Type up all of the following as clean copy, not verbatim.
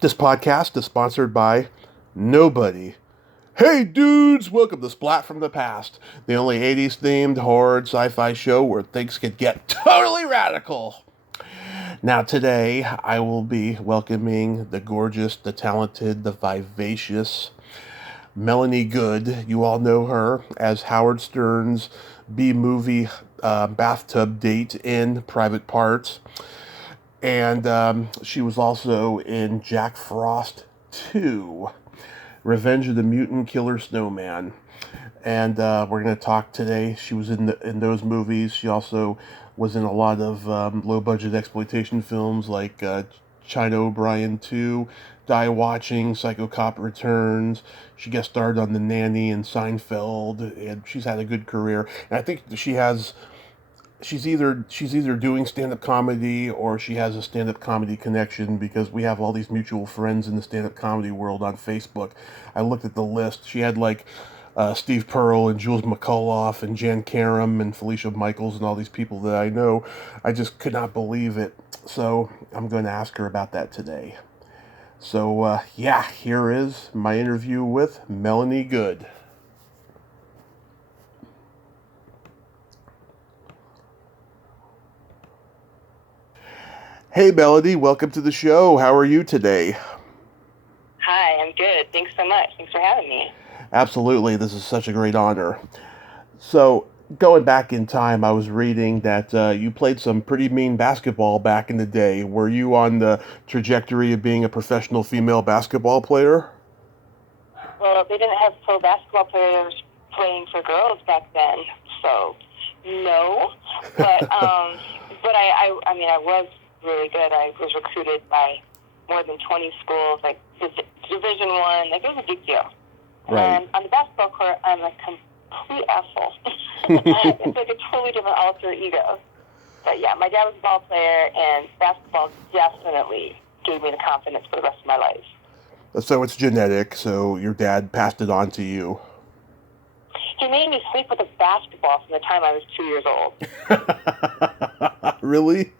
This podcast is sponsored by nobody. Hey dudes, welcome to Splat from the Past, the only 80s themed horror sci-fi show where things could get totally radical. Now today I will be welcoming the gorgeous, the talented, the vivacious Melanie Good. You all know her as Howard Stern's B-movie bathtub date in Private Parts. And she was also in Jack Frost 2, Revenge of the Mutant Killer Snowman. And we're going to talk today. She was in those movies. She also was in a lot of low-budget exploitation films like China O'Brien 2, Die Watching, Psycho Cop Returns. She guest starred on The Nanny and Seinfeld, and she's had a good career. And I think she's either doing stand-up comedy or she has a stand-up comedy connection because we have all these mutual friends in the stand-up comedy world on Facebook. I looked at the list. She had like Steve Pearl and Jules McCullough and Jan Karam and Felicia Michaels and all these people that I know. I just could not believe it. So I'm going to ask her about that today. So here is my interview with Melanie Good. Hey, Melody, welcome to the show. How are you today? Hi, I'm good. Thanks so much. Thanks for having me. Absolutely, this is such a great honor. So, going back in time, I was reading that you played some pretty mean basketball back in the day. Were you on the trajectory of being a professional female basketball player? Well, they didn't have pro basketball players playing for girls back then, so no. But mean, I was really good. I was recruited by more than 20 schools, like Division One. Like it was a big deal. Right. And on the basketball court, I'm a complete asshole. It's like a totally different alter ego. But yeah, my dad was a ball player, and basketball definitely gave me the confidence for the rest of my life. So it's genetic, so your dad passed it on to you. He made me sleep with a basketball from the time I was 2 years old. Really?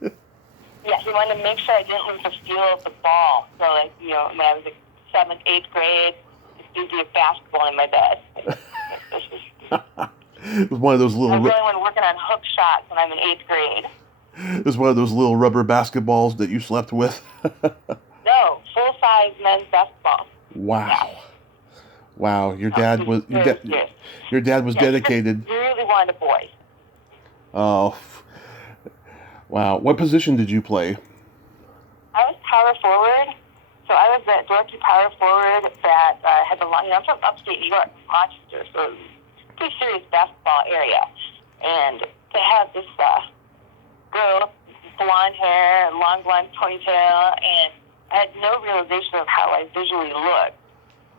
Yeah, he wanted to make sure I didn't lose the feel of the ball. So, like, you know, when I was in 7th, 8th grade, there'd be a basketball in my bed. It was one of those I little. really went working on hook shots when I'm in 8th grade. It was one of those little rubber basketballs that you slept with. No, full-size men's basketball. Wow. Wow, your No, dad was your dad was dedicated. He really wanted a boy. Oh, wow. What position did you play? I was power forward. So I was at dorky power forward that had the long, I'm from upstate New York, Rochester, so it was a pretty serious basketball area. And to have this girl, blonde hair, long blonde ponytail, and I had no realization of how I visually looked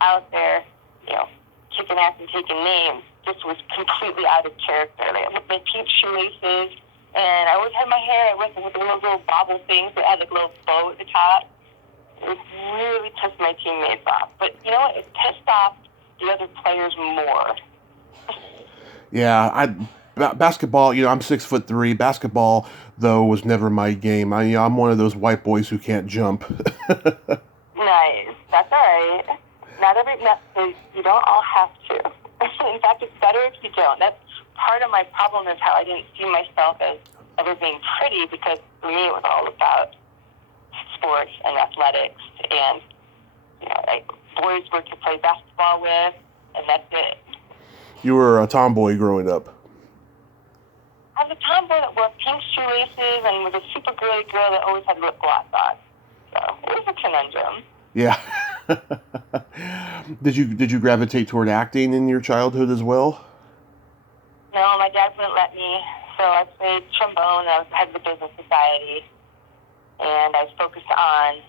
out there, you know, kicking ass and taking names. Just was completely out of character. Like, with my pink shoelaces, and I always had my hair with the little bobble things that had like a little bow at the top. It really pissed my teammates off. But you know what? It pissed off the other players more. Yeah, basketball. I'm 6'3". Basketball, though, was never my game. I'm one of those white boys who can't jump. Nice. That's all right. You don't all have to. In fact, it's better if you don't. That's part of my problem is how I didn't see myself as ever being pretty because for me it was all about sports and athletics and boys were to play basketball with and that's it. You were a tomboy growing up. I was a tomboy that wore pink shoelaces and was a super girly girl that always had lip gloss on. So it was a conundrum. Yeah. Did you gravitate toward acting in your childhood as well? No, my dad wouldn't let me. So I played trombone. I was head of the business society, and I was focused on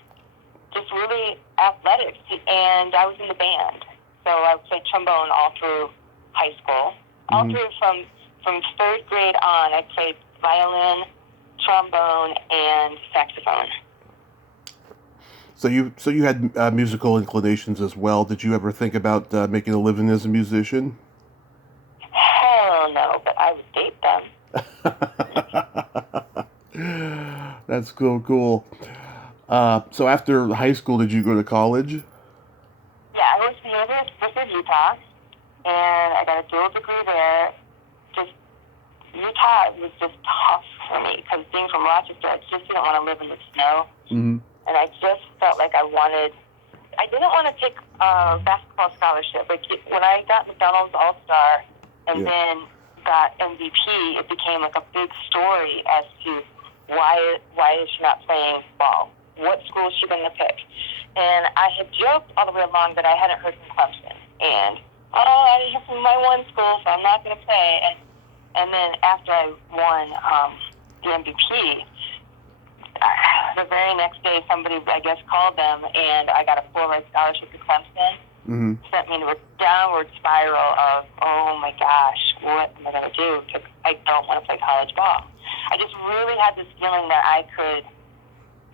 just really athletics. And I was in the band, so I played trombone all through high school. All through from third grade on, I played violin, trombone, and saxophone. So you had musical inclinations as well. Did you ever think about making a living as a musician? Hell no, but I would date them. That's cool. So after high school, did you go to college? Yeah, I went to the University of Utah, and I got a dual degree there. Just Utah was just tough for me because being from Rochester, I just didn't want to live in the snow, Mm-hmm. and I just felt like I didn't want to take a basketball scholarship. Like when I got McDonald's All-Star and then got MVP, it became like a big story as to why is she not playing ball? What school is she going to pick? And I had joked all the way along that I hadn't heard from Clemson, and I didn't hear from my one school, so I'm not going to play. And then after I won the MVP, the very next day, somebody, I guess, called them, and I got a full-ride scholarship to Clemson. Mm-hmm. Sent me into a downward spiral of, oh my gosh, what am I going to do? Because I don't want to play college ball. I just really had this feeling that I could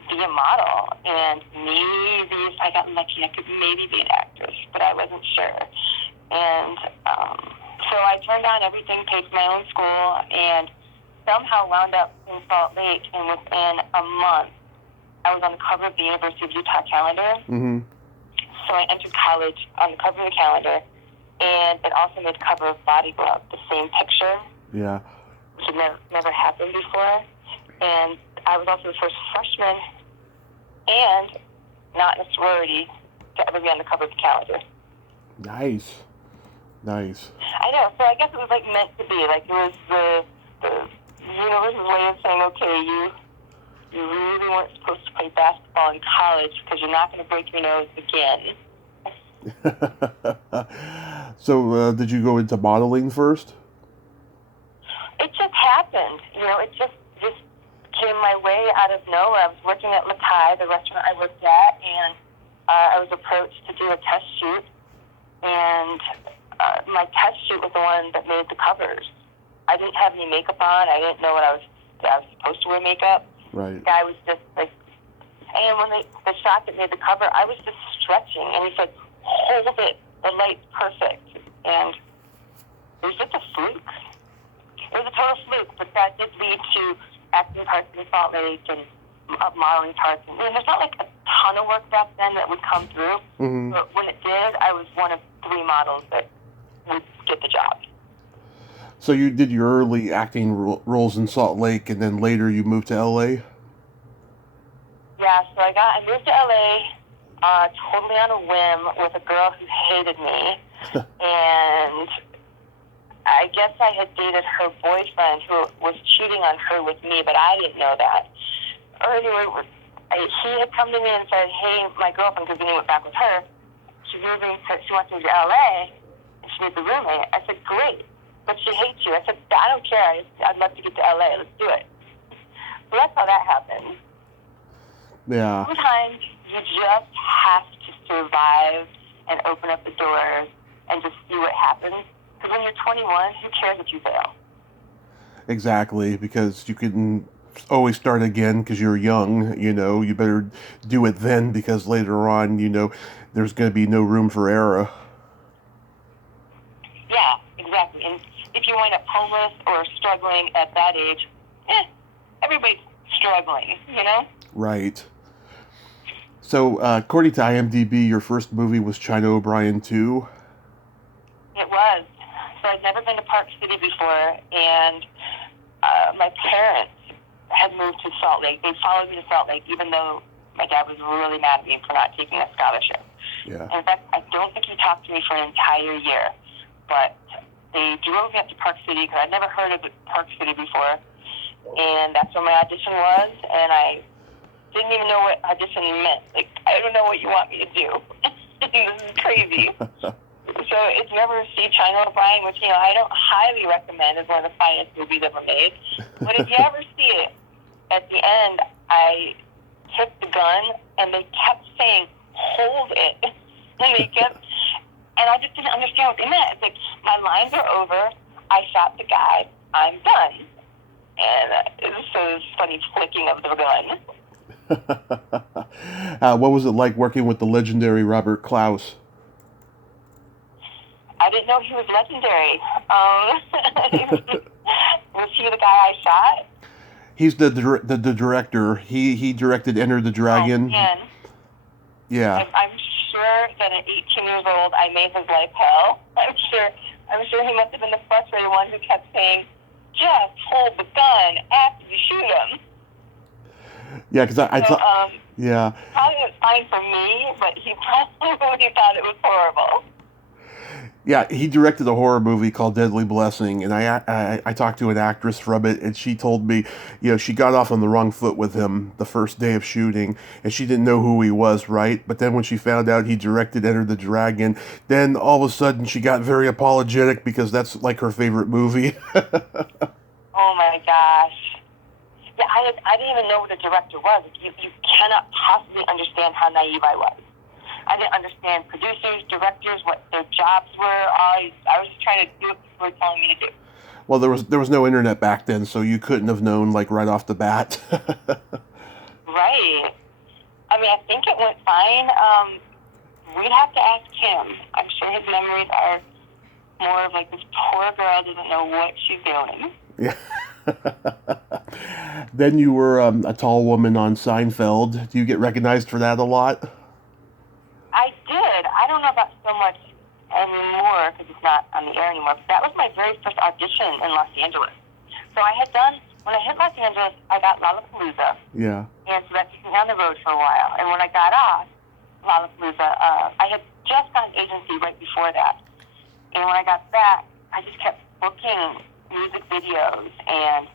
be a model, and maybe if I got lucky, I could maybe be an actress, but I wasn't sure. And so I turned down everything, paid for my own school, and somehow wound up in Salt Lake, and within a month, I was on the cover of the University of Utah calendar. Mm-hmm. So I entered college on the cover of the calendar, and it also made the cover of Body Glove, the same picture. Yeah. Which had never happened before. And I was also the first freshman and not in a sorority to ever be on the cover of the calendar. Nice. I know. So I guess it was like meant to be. Like it was the universe's way of saying, okay, you really weren't supposed to play basketball in college because you're not going to break your nose again. So did you go into modeling first? It just happened. It just came my way out of nowhere. I was working at Mackay, the restaurant I worked at, and I was approached to do a test shoot. And my test shoot was the one that made the covers. I didn't have any makeup on. I didn't know I was supposed to wear makeup. Right. The guy was just like, and when the shot that made the cover, I was just stretching, and he said, hold it, the light's perfect. And it was just a fluke. It was a total fluke, but that did lead to acting parts in Salt Lake and modeling parts. And there's not like a ton of work back then that would come through, Mm-hmm. but when it did, I was one of 3 models that would get the job. So you did your early acting roles in Salt Lake, and then later you moved to LA? Yeah, so I moved to LA totally on a whim with a girl who hated me, and I guess I had dated her boyfriend who was cheating on her with me, but I didn't know that. Or anyway, he had come to me and said, hey, my girlfriend, because then he went back with her, she wants to move to LA, and she needs a roommate. I said, great, but she hates you. I said, I don't care. I'd love to get to LA. Let's do it. So that's how that happened. Yeah. Sometimes you just have to survive and open up the doors and just see what happens. Because when you're 21, who cares if you fail? Exactly, because you can always start again because you're young, you better do it then because later on, there's going to be no room for error. Yeah, exactly. And if you wind up homeless or struggling at that age, everybody's struggling, Right. So, according to IMDb, your first movie was China O'Brien 2? It was. So I'd never been to Park City before, and my parents had moved to Salt Lake. They followed me to Salt Lake, even though my dad was really mad at me for not taking a scholarship. Yeah. In fact, I don't think he talked to me for an entire year. But they drove me up to Park City because I'd never heard of Park City before. And that's where my audition was, and I didn't even know what audition meant. Like, I don't know what you want me to do. This is crazy. So if you ever see China O'Brien, which, I don't highly recommend as one of the finest movies ever made, but if you ever see it, at the end, I took the gun, and they kept saying, hold it. And I just didn't understand what they meant. It's like, my lines are over, I shot the guy, I'm done. And it was so funny flicking of the gun. What was it like working with the legendary Robert Klaus? I didn't know he was legendary. Was he the guy I shot? He's the director. He directed Enter the Oh, Dragon. man. Yeah. I'm sure that at 18 years old, I made his life hell. I'm sure he must have been the frustrated one who kept saying, just hold the gun after you shoot him. Yeah, because I thought, yeah. Probably was fine for me, but he probably thought it was horrible. Yeah, he directed a horror movie called Deadly Blessing, and I talked to an actress from it, and she told me, she got off on the wrong foot with him the first day of shooting, and she didn't know who he was, right? But then when she found out he directed Enter the Dragon, then all of a sudden she got very apologetic because that's like her favorite movie. Oh my gosh. Yeah, I didn't even know what a director was. You cannot possibly understand how naive I was. I didn't understand producers, directors, what their jobs were. I was just trying to do what people were telling me to do. Well, there was no internet back then, so you couldn't have known like right off the bat. Right. I mean, I think it went fine. We'd have to ask him. I'm sure his memories are more of like this poor girl doesn't know what she's doing. Yeah. Then you were a tall woman on Seinfeld. Do you get recognized for that a lot? I did. I don't know about so much anymore because it's not on the air anymore. But that was my very first audition in Los Angeles. So when I hit Los Angeles, I got Lollapalooza. Yeah. And so that took me on the road for a while. And when I got off Lollapalooza, I had just got an agency right before that. And when I got back, I just kept booking music videos and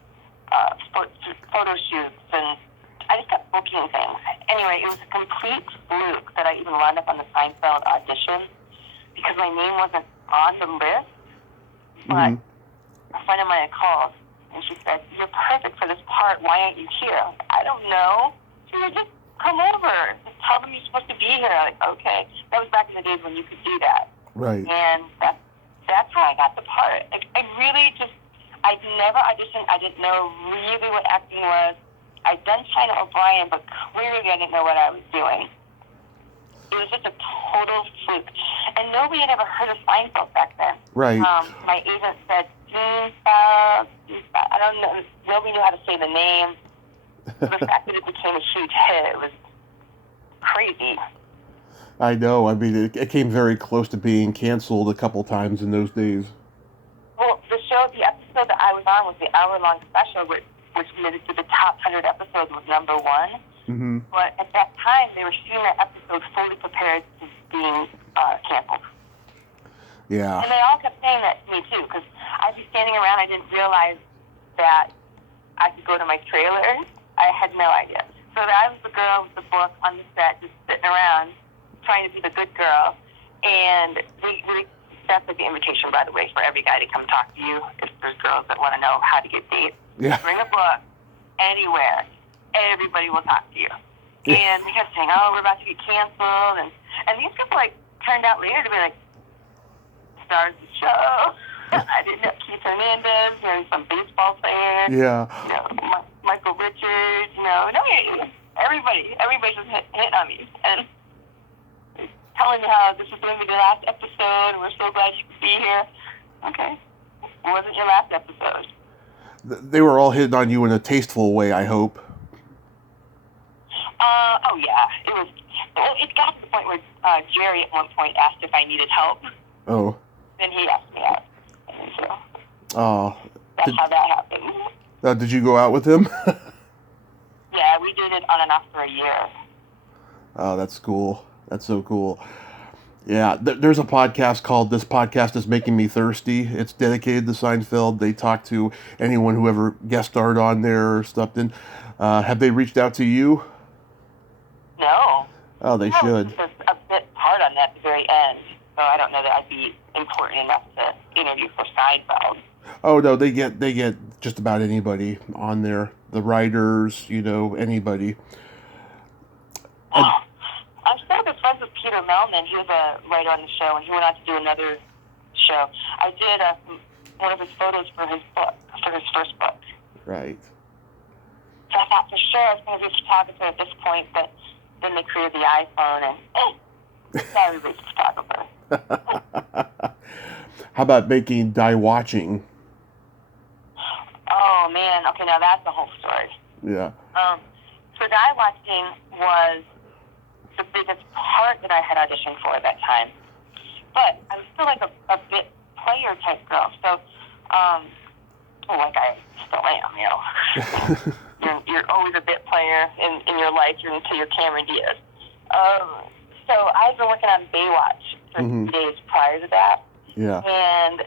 photo shoots, and I just kept booking things. Anyway, it was a complete fluke that I even wound up on the Seinfeld audition because my name wasn't on the list. But a friend of mine had called, and she said, "You're perfect for this part. Why aren't you here?" I don't know. She said, "Just come over. Just tell them you're supposed to be here." I'm like, okay. That was back in the days when you could do that. Right. And that's how I got the part. I'd never auditioned. I didn't know really what acting was. I'd done China O'Brien, but clearly I didn't know what I was doing. It was just a total fluke. And nobody had ever heard of Seinfeld back then. Right. My agent said, I don't know. Nobody knew how to say the name. The fact that it became a huge hit, it was crazy. I know. I mean, it came very close to being canceled a couple times in those days. Well, the episode that I was on was the hour-long special, which made it to the top 100 episodes, was number one. Mm-hmm. But at that time, they were shooting that episode fully prepared to being canceled. Yeah. And they all kept saying that to me, too, because I'd be standing around. I didn't realize that I could go to my trailer. I had no idea. So I was the girl with the book on the set, just sitting around, trying to be the good girl. And that's like the invitation, by the way, for every guy to come talk to you. If there's girls that want to know how to get dates, bring a book anywhere. Everybody will talk to you. Yeah. And they kept saying, "Oh, we're about to get canceled," and these people turned out later to be stars of the show. I didn't know Keith Hernandez and some baseball player. Yeah. Michael Richards. Everybody just hit on me and telling me how this was going to be the last episode, and we're so glad you could be here. Okay. It wasn't your last episode. They were all hitting on you in a tasteful way, I hope. Oh, yeah. It got to the point where Jerry at one point asked if I needed help. Oh. Then he asked me out. And so that's how that happened. Did you go out with him? Yeah, we did it on and off for a year. Oh, that's cool. That's so cool. Yeah, there's a podcast called This Podcast Is Making Me Thirsty. It's dedicated to Seinfeld. They talk to anyone who ever guest starred on there or stuff. Have they reached out to you? No. Oh, they should. I was a bit hard on that at the very end, so I don't know that I'd be important enough to interview for Seinfeld. Oh no, they get just about anybody on there. The writers, anybody. I'm still good friends with Peter Melman. He was a writer on the show, and he went on to do another show. I did one of his photos for his first book. Right. So I thought for sure I was going to be a photographer at this point, but then they created the iPhone, and now everybody's a photographer. How about making die watching? Oh man, okay, now that's the whole story. Yeah. So die watching was the biggest part that I had auditioned for at that time. But I was still like a bit player type girl. So, like I still am, you know. you're always a bit player in your life until you're Cameron Diaz. So I've been working on Baywatch for 3 days prior to that. Yeah. And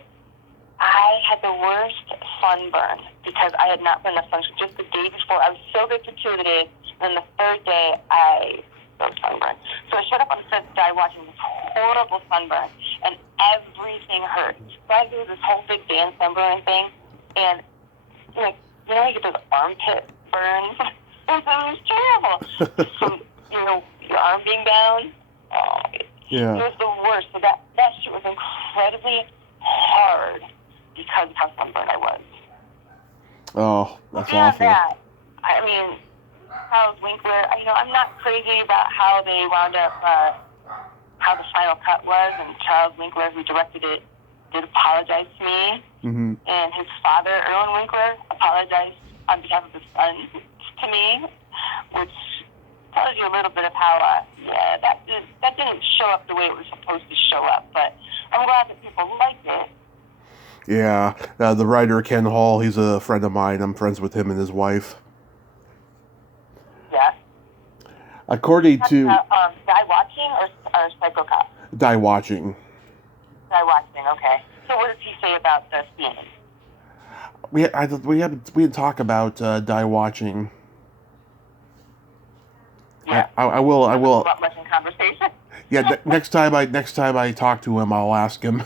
I had the worst sunburn because I had not been in the sunshine just the day before. I was so good for 2 of the days, and the third day I was sunburned. So I showed up on the set die watching this horrible sunburn, and everything hurt. So I do this whole big band sunburn thing, and like, you know, you get those armpit burns. It was terrible. So, you know, your arm being down, it was the worst. So that shit was incredibly hard because of how sunburned I was. Oh, that's Beyond awful. that, I mean, Charles Winkler, you know, I'm not crazy about how they wound up, how the final cut was, and Charles Winkler, who directed it, did apologize to me, and his father, Erwin Winkler, apologized on behalf of his son to me, which tells you a little bit of how, that didn't show up the way it was supposed to show up, but I'm glad that people liked it. Yeah, the writer Ken Hall, he's a friend of mine. I'm friends with him and his wife. Yeah. According to... Die Watching or Psycho Cop? Die Watching. Die Watching, okay. So what does he say about the scene? We didn't talk about Die Watching. Yeah. I will. Not much in conversation. Yeah, next time I talk to him, I'll ask him.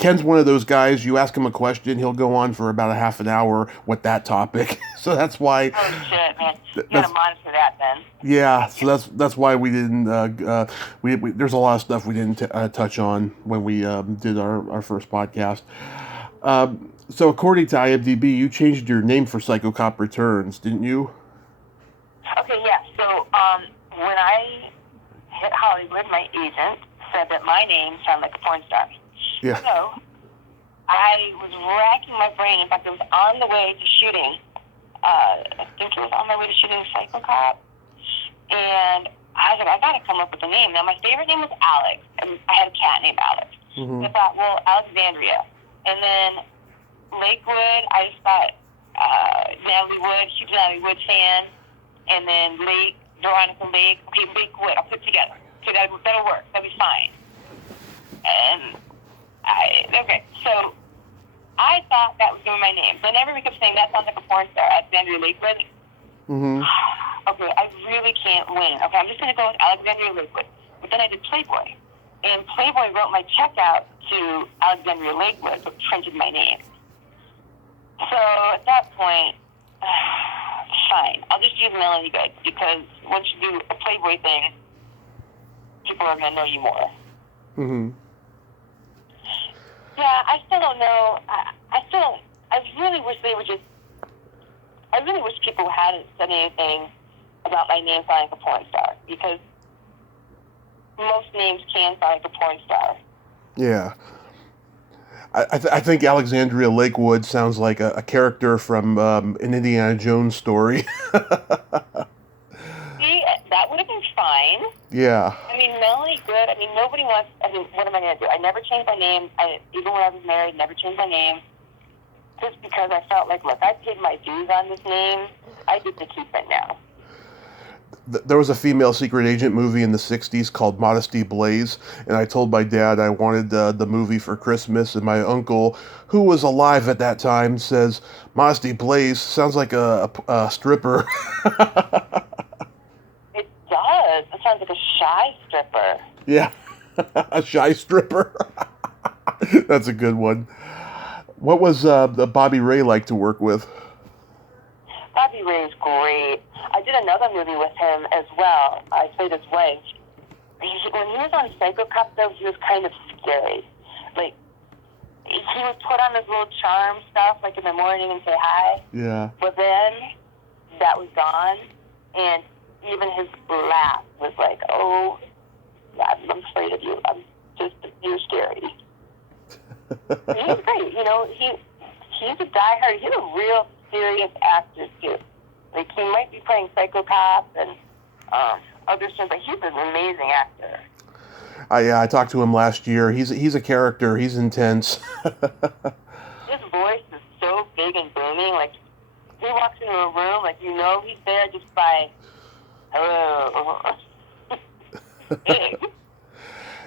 Ken's one of those guys. You ask him a question, he'll go on for about a half an hour with that topic. So that's why. Oh shit, man! You gotta monitor that then. Yeah, so that's why we didn't. There's a lot of stuff we didn't touch on when we did our first podcast. So according to IMDb, you changed your name for Psycho Cop Returns, didn't you? Okay, yeah. So when I hit Hollywood, my agent said that my name sounded like a porn star. Yeah. So I was racking my brain. In fact, I was on the way to shooting. I think it was on my way to shooting Psycho Cop. And I was like, I gotta come up with a name. Now, my favorite name was Alex. And I had a cat named Alex. I thought, well, Alexandria. And then Lakewood, I just thought Natalie Wood, huge Natalie Wood fan. And then Lake, Veronica Lake. Okay, Lakewood, I'll put it together. So that'll work. That'll be fine. And so I thought that was going to be my name. Then everybody kept saying, that sounds like a porn star, Alexandria Lakewood. Okay, I really can't win. Okay, I'm just going to go with Alexandria Lakewood. But then I did Playboy. And Playboy wrote my check out to Alexandria Lakewood, but printed my name. So at that point, fine. I'll just use Melanie Good, because once you do a Playboy thing, people are going to know you more. Yeah, I still don't know. I really wish they would just, I really wish people hadn't said anything about my name sounding like a porn star, because most names can sound like a porn star. Yeah. I think Alexandria Lakewood sounds like a character from an Indiana Jones story. See, that would have been fine. Yeah. I mean, Melanie Good, nobody wants, what am I going to do? I never changed my name. Even when I was married, never changed my name. Just because I felt like, look, I paid my dues on this name. I get to keep it now. There was a female secret agent movie in the 60s called Modesty Blaze, and I told my dad I wanted the movie for Christmas, and my uncle, who was alive at that time, says, Modesty Blaze sounds like a stripper. It does. It sounds like a shy stripper. Yeah, a shy stripper. That's a good one. What was Bobby Ray like to work with? Bobby Ray is great. I did another movie with him as well. I played his wife. When he was on Psycho Cop, though, he was kind of scary. Like, he would put on his little charm stuff, like in the morning, and say hi. Yeah. But then that was gone, and even his laugh was like, oh, God, I'm afraid of you. You're scary. He was great. You know, he he's a diehard. He's a real serious actor too. Like he might be playing psychopath and other stuff, but he's an amazing actor. I talked to him last year. He's a character. He's intense. His voice is so big and booming. Like he walks into a room, like you know he's there just by hello. Big.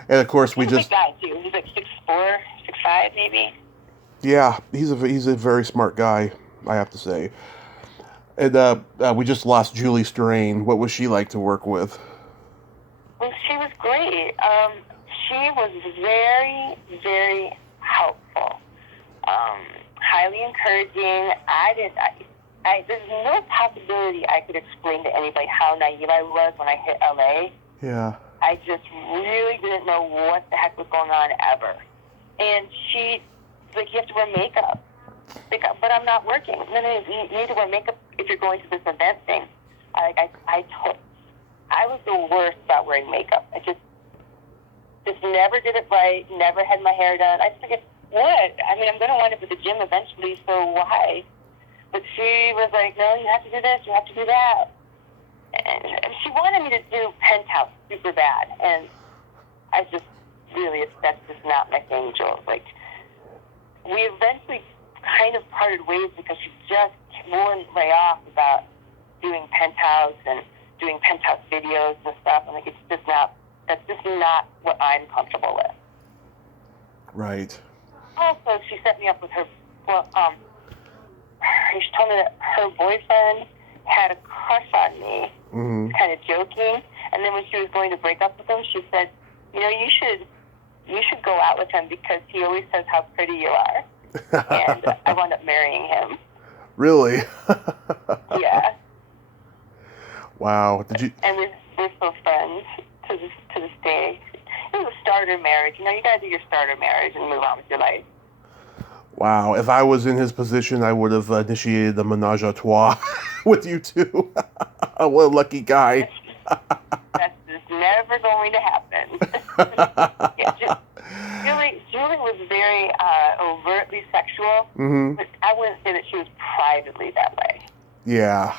And of course, He's a big guy too. He's like 6'4", 6'5", maybe. Yeah, he's a very smart guy, I have to say. And we just lost Julie Strain. What was she like to work with? Well, she was great. She was very, very helpful. Highly encouraging. There's no possibility I could explain to anybody how naive I was when I hit LA. Yeah. I just really didn't know what the heck was going on ever. And she, like, you have to wear makeup. But I'm not working. No, you need to wear makeup if you're going to this event thing. I was the worst about wearing makeup. I just never did it right, never had my hair done. I forget what. I mean, I'm going to wind up at the gym eventually, so why? But she was like, no, you have to do this, you have to do that. And she wanted me to do Penthouse super bad. And I just really, that's just not my thing, Joel. Like, we eventually kind of parted ways because she just wouldn't lay off about doing Penthouse and doing Penthouse videos and stuff. I'm like, that's just not what I'm comfortable with. Right. Also, she set me up with her, she told me that her boyfriend had a crush on me, kind of joking. And then when she was going to break up with him, she said, you know, you should go out with him because he always says how pretty you are. And I wound up marrying him. Really? Yeah. Wow. Did you? And we're still friends to this day. It was a starter marriage. You know, you gotta do your starter marriage and move on with your life. Wow. If I was in his position, I would have initiated the menage a trois with you two. What a lucky guy. That's just never going to happen. Yeah, Julie was very overtly sexual, but I wouldn't say that she was privately that way. Yeah.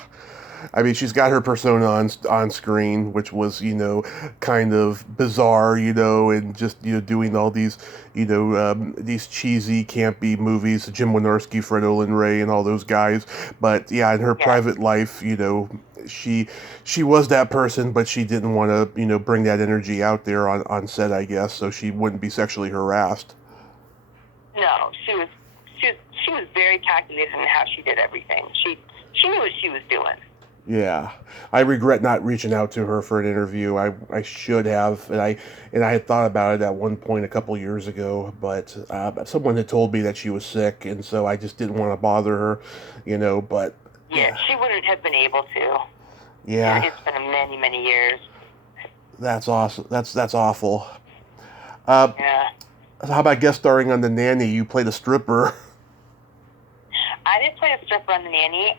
I mean, she's got her persona on screen, which was, you know, kind of bizarre, you know, and just, you know, doing all these, you know, these cheesy, campy movies, Jim Wynorski, Fred Olen Ray, and all those guys. But yeah, in her private life, you know, she was that person, but she didn't want to, you know, bring that energy out there on set, I guess, so she wouldn't be sexually harassed. No, she was very calculated in how she did everything. She knew what she was doing. Yeah, I regret not reaching out to her for an interview. I should have, and I had thought about it at one point a couple years ago, but someone had told me that she was sick, and so I just didn't want to bother her, you know. But yeah, she wouldn't have been able to. Yeah, it's been many, many years. That's awesome. That's awful. Yeah. How about guest starring on The Nanny? You played a stripper. I didn't play a stripper on The Nanny.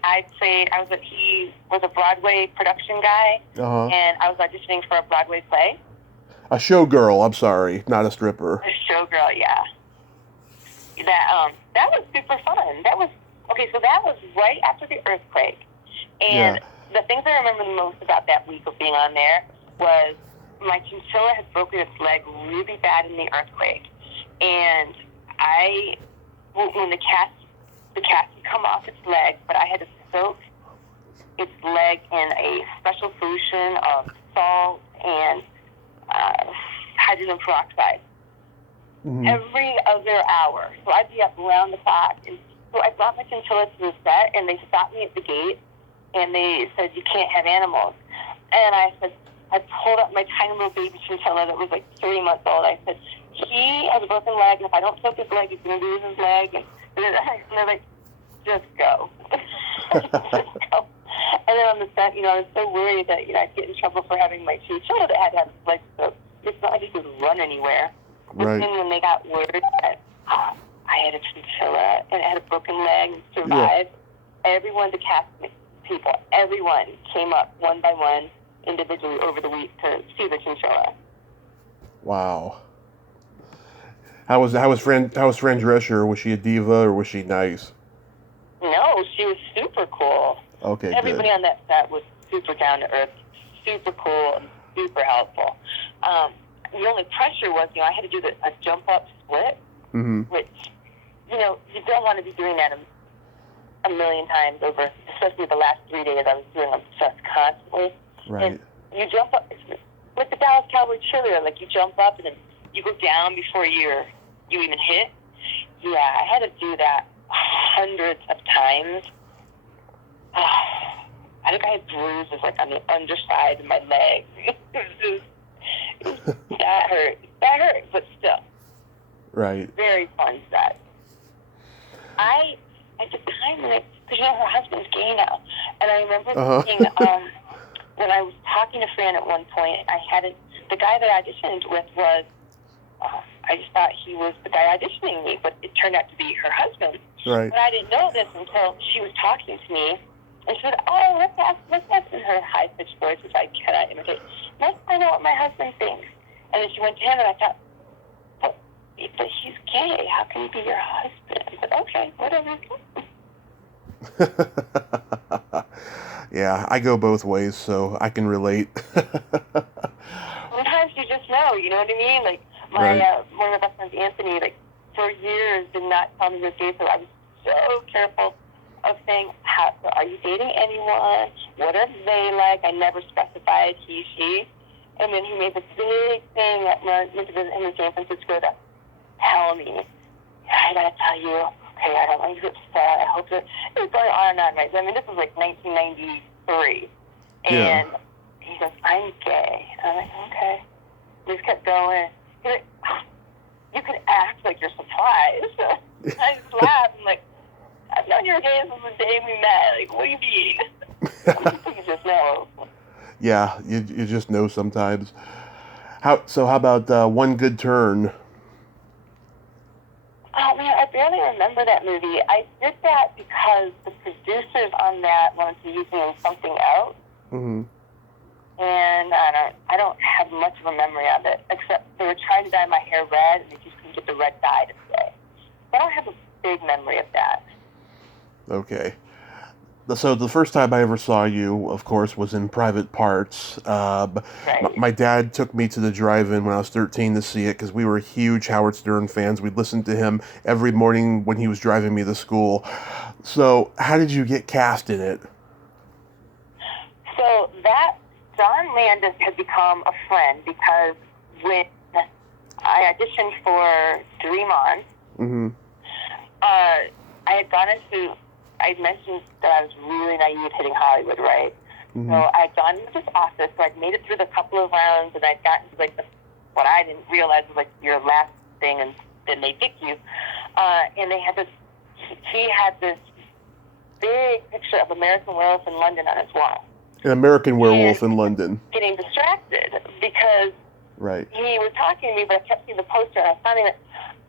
He was a Broadway production guy, and I was auditioning for a Broadway play. A showgirl, I'm sorry, not a stripper. A showgirl, yeah. That was super fun. That was right after the earthquake. And the things I remember the most about that week of being on there was my chinchilla had broken its leg really bad in the earthquake. And when the cast would come off its leg, but I had to soak its leg in a special solution of salt and hydrogen peroxide every other hour. So I'd be up around the clock. And so I brought my chinchilla to the set, and they stopped me at the gate, and they said, you can't have animals. And I said, I pulled up my tiny little baby chinchilla that was like 3 months old. I said, he has a broken leg, and if I don't soak his leg, he's going to lose his leg. And they're like, just go. Just go. And then on the set, you know, I was so worried that, you know, I'd get in trouble for having my chinchilla that had to have his leg soaked. It's not like he could run anywhere. Right. But then when they got word that I had a chinchilla and it had a broken leg and survived, everyone, the cast people, everyone came up one by one individually over the week to see the chinchilla. Wow. How was Fran Drescher? Was she a diva or was she nice? No, she was super cool. Okay, Everybody good. on that set was super down to earth, super cool, and super helpful. The only pressure was, I had to do a jump up split, Mm-hmm. which, you don't want to be doing that a million times over, especially the last 3 days I was doing them just constantly. Right. And you jump up, with the Dallas Cowboy cheerleader, like you jump up and then you go down before you even hit. Yeah, I had to do that hundreds of times. I think I had bruises like on the underside of my leg. That hurt. That hurt, but still. Right. Very fun set. At the time, because her husband's gay now, and I remember thinking, when I was talking to Fran at one point, the guy that I auditioned with was, I just thought he was the guy auditioning me, but it turned out to be her husband. Right. But I didn't know this until she was talking to me, and she said, "Oh, let's ask," in her high-pitched voice, which I cannot imitate. "Let's find out what my husband thinks." And then she went to him, and I thought, but he's gay. How can he be your husband? I said, okay, whatever. Yeah, I go both ways, so I can relate. Sometimes you just know, you know what I mean? Like, one of my best friends, Anthony, like, for years did not tell me he was gay, so I was so careful of saying, are you dating anyone? What are they like? I never specified he, she. And then he made this big thing that went to visit him in San Francisco to tell me, I gotta tell you, okay, I don't want you to get upset. I hope that it was going on and on, right? So, I mean, this was like 1993. Yeah. And he goes, I'm gay. And I'm like, okay. We just kept going. He's like, you could act like you're surprised. So I just laughed. I'm like, I've known you were gay since the day we met. Like, what do you mean? You just know. Yeah, you just know sometimes. How about One Good Turn? Oh, man, I barely remember that movie. I did that because the producers on that wanted to use me in something else. Mm-hmm. And I don't have much of a memory of it, except they were trying to dye my hair red, and they just couldn't get the red dye to stay. I don't have a big memory of that. Okay. So the first time I ever saw you, of course, was in Private Parts. Right. My dad took me to the drive-in when I was 13 to see it because we were huge Howard Stern fans. We'd listen to him every morning when he was driving me to school. So how did you get cast in it? So that John Landis had become a friend because when I auditioned for Dream On, Mm-hmm. I had mentioned that I was really naive hitting Hollywood, right? Mm-hmm. So I had gone into this office, so I'd made it through the couple of rounds, and I'd gotten to, like, what I didn't realize was, like, your last thing, and then they pick you. And they had he had this big picture of American Werewolf in London on his wall. An American Werewolf in London. Getting distracted because Right. he was talking to me, but I kept seeing the poster, and I finally went,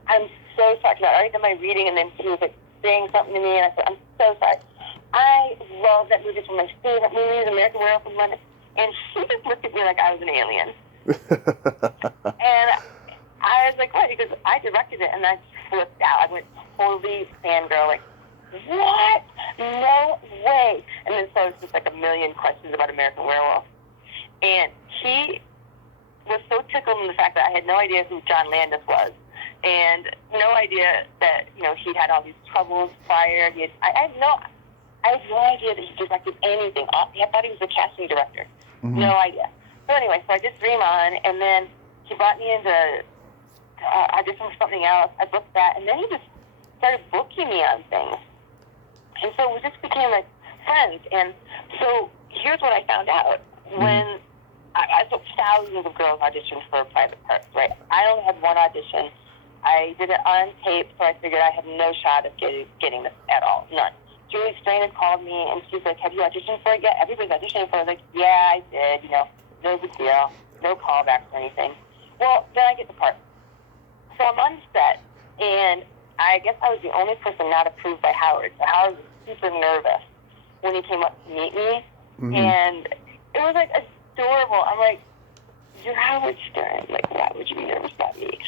I'm so sorry, because I already done my reading, and then he was, like, saying something to me, and I said, I'm so sorry. I love that movie. It's one of my favorite movies, American Werewolf in London. And he just looked at me like I was an alien. And I was like, what? Because I directed it, and I flipped out. I went totally fangirl, like, what? No way. And then so it was just like a million questions about American Werewolf. And he was so tickled in the fact that I had no idea who John Landis was. And no idea that, he'd had all these troubles prior. I had no idea that he directed anything. I thought he was a casting director. Mm-hmm. No idea. So anyway, I did Dream On, and then he brought me in to audition for something else. I booked that, and then he just started booking me on things. And so we just became like friends. And so here's what I found out. When I took thousands of girls audition for Private Parts, right? I only had one audition. I did it on tape, so I figured I had no shot of getting this at all. None. Julie Strain had called me, and she's like, have you auditioned for it yet? Everybody's auditioning for it. I was like, yeah, I did. No big deal. No callbacks or anything. Well, then I get the part. So I'm on set, and I guess I was the only person not approved by Howard. So Howard was super nervous when he came up to meet me. Mm-hmm. And it was, like, adorable. I'm like, you're Howard Stern. Like, why would you be nervous about me?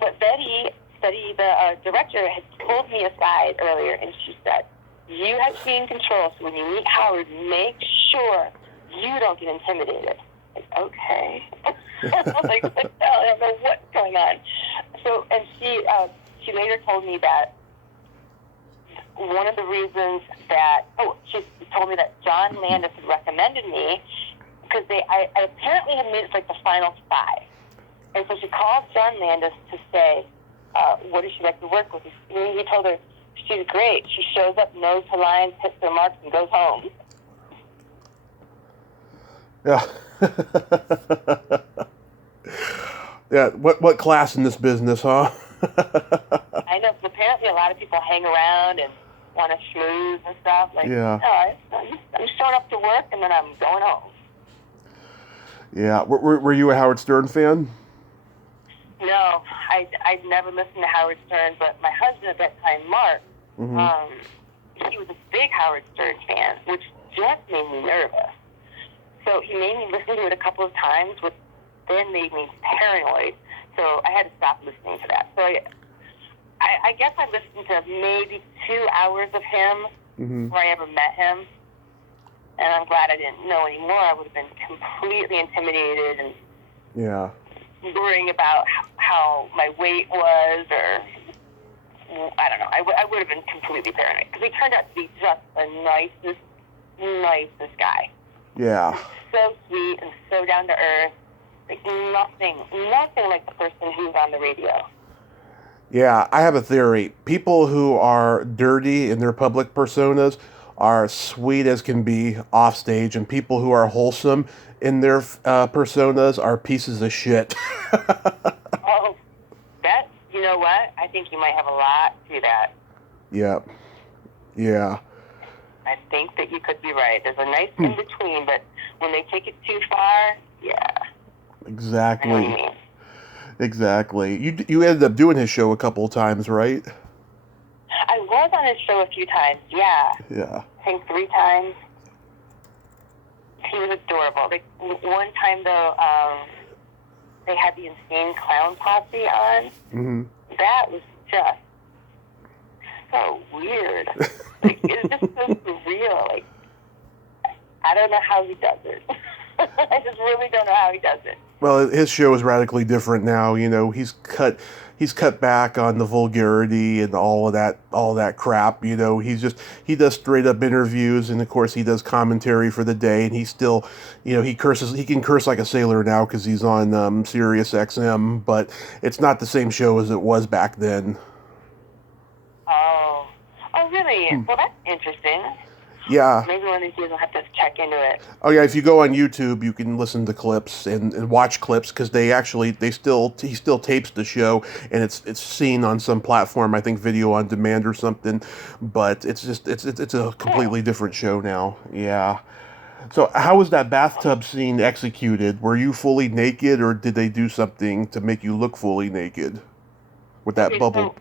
But Betty, the director, had pulled me aside earlier, and she said, You have to be in control, so when you meet Howard, make sure you don't get intimidated. Like, okay. Like, what the hell? I don't know what's going on. So, and she later told me that one of the reasons that, she told me that John Landis had recommended me because I apparently had made it like the final 5. And so she called John Landis to say, what does she like to work with? He told her, she's great. She shows up, knows her lines, hits her marks, and goes home. Yeah. Yeah, what class in this business, huh? I know, but apparently a lot of people hang around and want to schmooze and stuff. Like, yeah. No, I'm showing up to work and then I'm going home. Yeah. Were you a Howard Stern fan? No, I'd never listened to Howard Stern, but my husband at that time, Mark, he was a big Howard Stern fan, which just made me nervous. So he made me listen to it a couple of times, which then made me paranoid. So I had to stop listening to that. So I guess I listened to maybe 2 hours of him before I ever met him. And I'm glad I didn't know any more. I would have been completely intimidated and worrying about how my weight was, or I don't know. I would have been completely paranoid because he turned out to be just the nicest guy. Yeah. So sweet and so down to earth. Like nothing like the person who's on the radio. Yeah, I have a theory. People who are dirty in their public personas are sweet as can be off stage, and people who are wholesome in their personas are pieces of shit. Oh, you know what? I think you might have a lot to that. Yep. Yeah. I think that you could be right. There's a nice in-between, but when they take it too far, yeah. Exactly. I know what you mean. Exactly. You ended up doing his show a couple of times, right? I was on his show a few times, yeah. Yeah. I think 3 times. He was adorable. Like, one time, though, they had the Insane Clown Posse on. Mm-hmm. That was just so weird. Like, it's just so surreal. Like, I don't know how he does it. I just really don't know how he does it. Well, his show is radically different now. You know, he's cut back on the vulgarity and all that crap. You know, he does straight up interviews, and of course he does commentary for the day, and he still, you know, he can curse like a sailor now because he's on Sirius XM, but it's not the same show as it was back then. Oh, really? Well, that's interesting. Yeah. Maybe one of these days I'll have to check into it. Oh yeah, if you go on YouTube, you can listen to clips and watch clips because he still tapes the show, and it's seen on some platform, I think Video on Demand or something. But it's a completely different show now. Yeah. So how was that bathtub scene executed? Were you fully naked, or did they do something to make you look fully naked with that bubble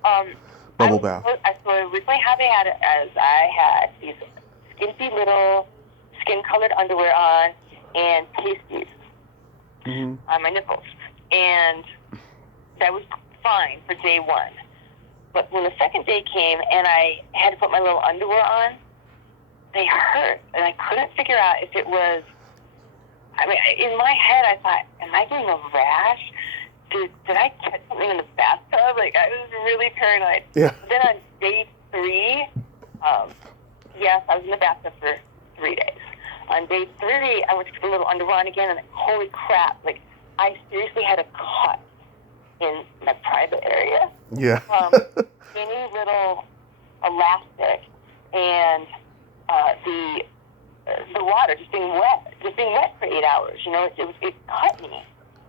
bath? So originally how they had it as I had these skimpy little skin-colored underwear on and pasties on my nipples. And that was fine for day 1. But when the second day came and I had to put my little underwear on, they hurt. And I couldn't figure out if it was... I mean, in my head, I thought, am I getting a rash? Did I catch something in the bathtub? Like, I was really paranoid. Yeah. Then on day 3... yes, I was in the bathtub for 3 days. On day 3, I went to put a little underwear on again, and holy crap, like, I seriously had a cut in my private area. Yeah. Any little elastic, and the water just being wet for 8 hours. You know, it cut me.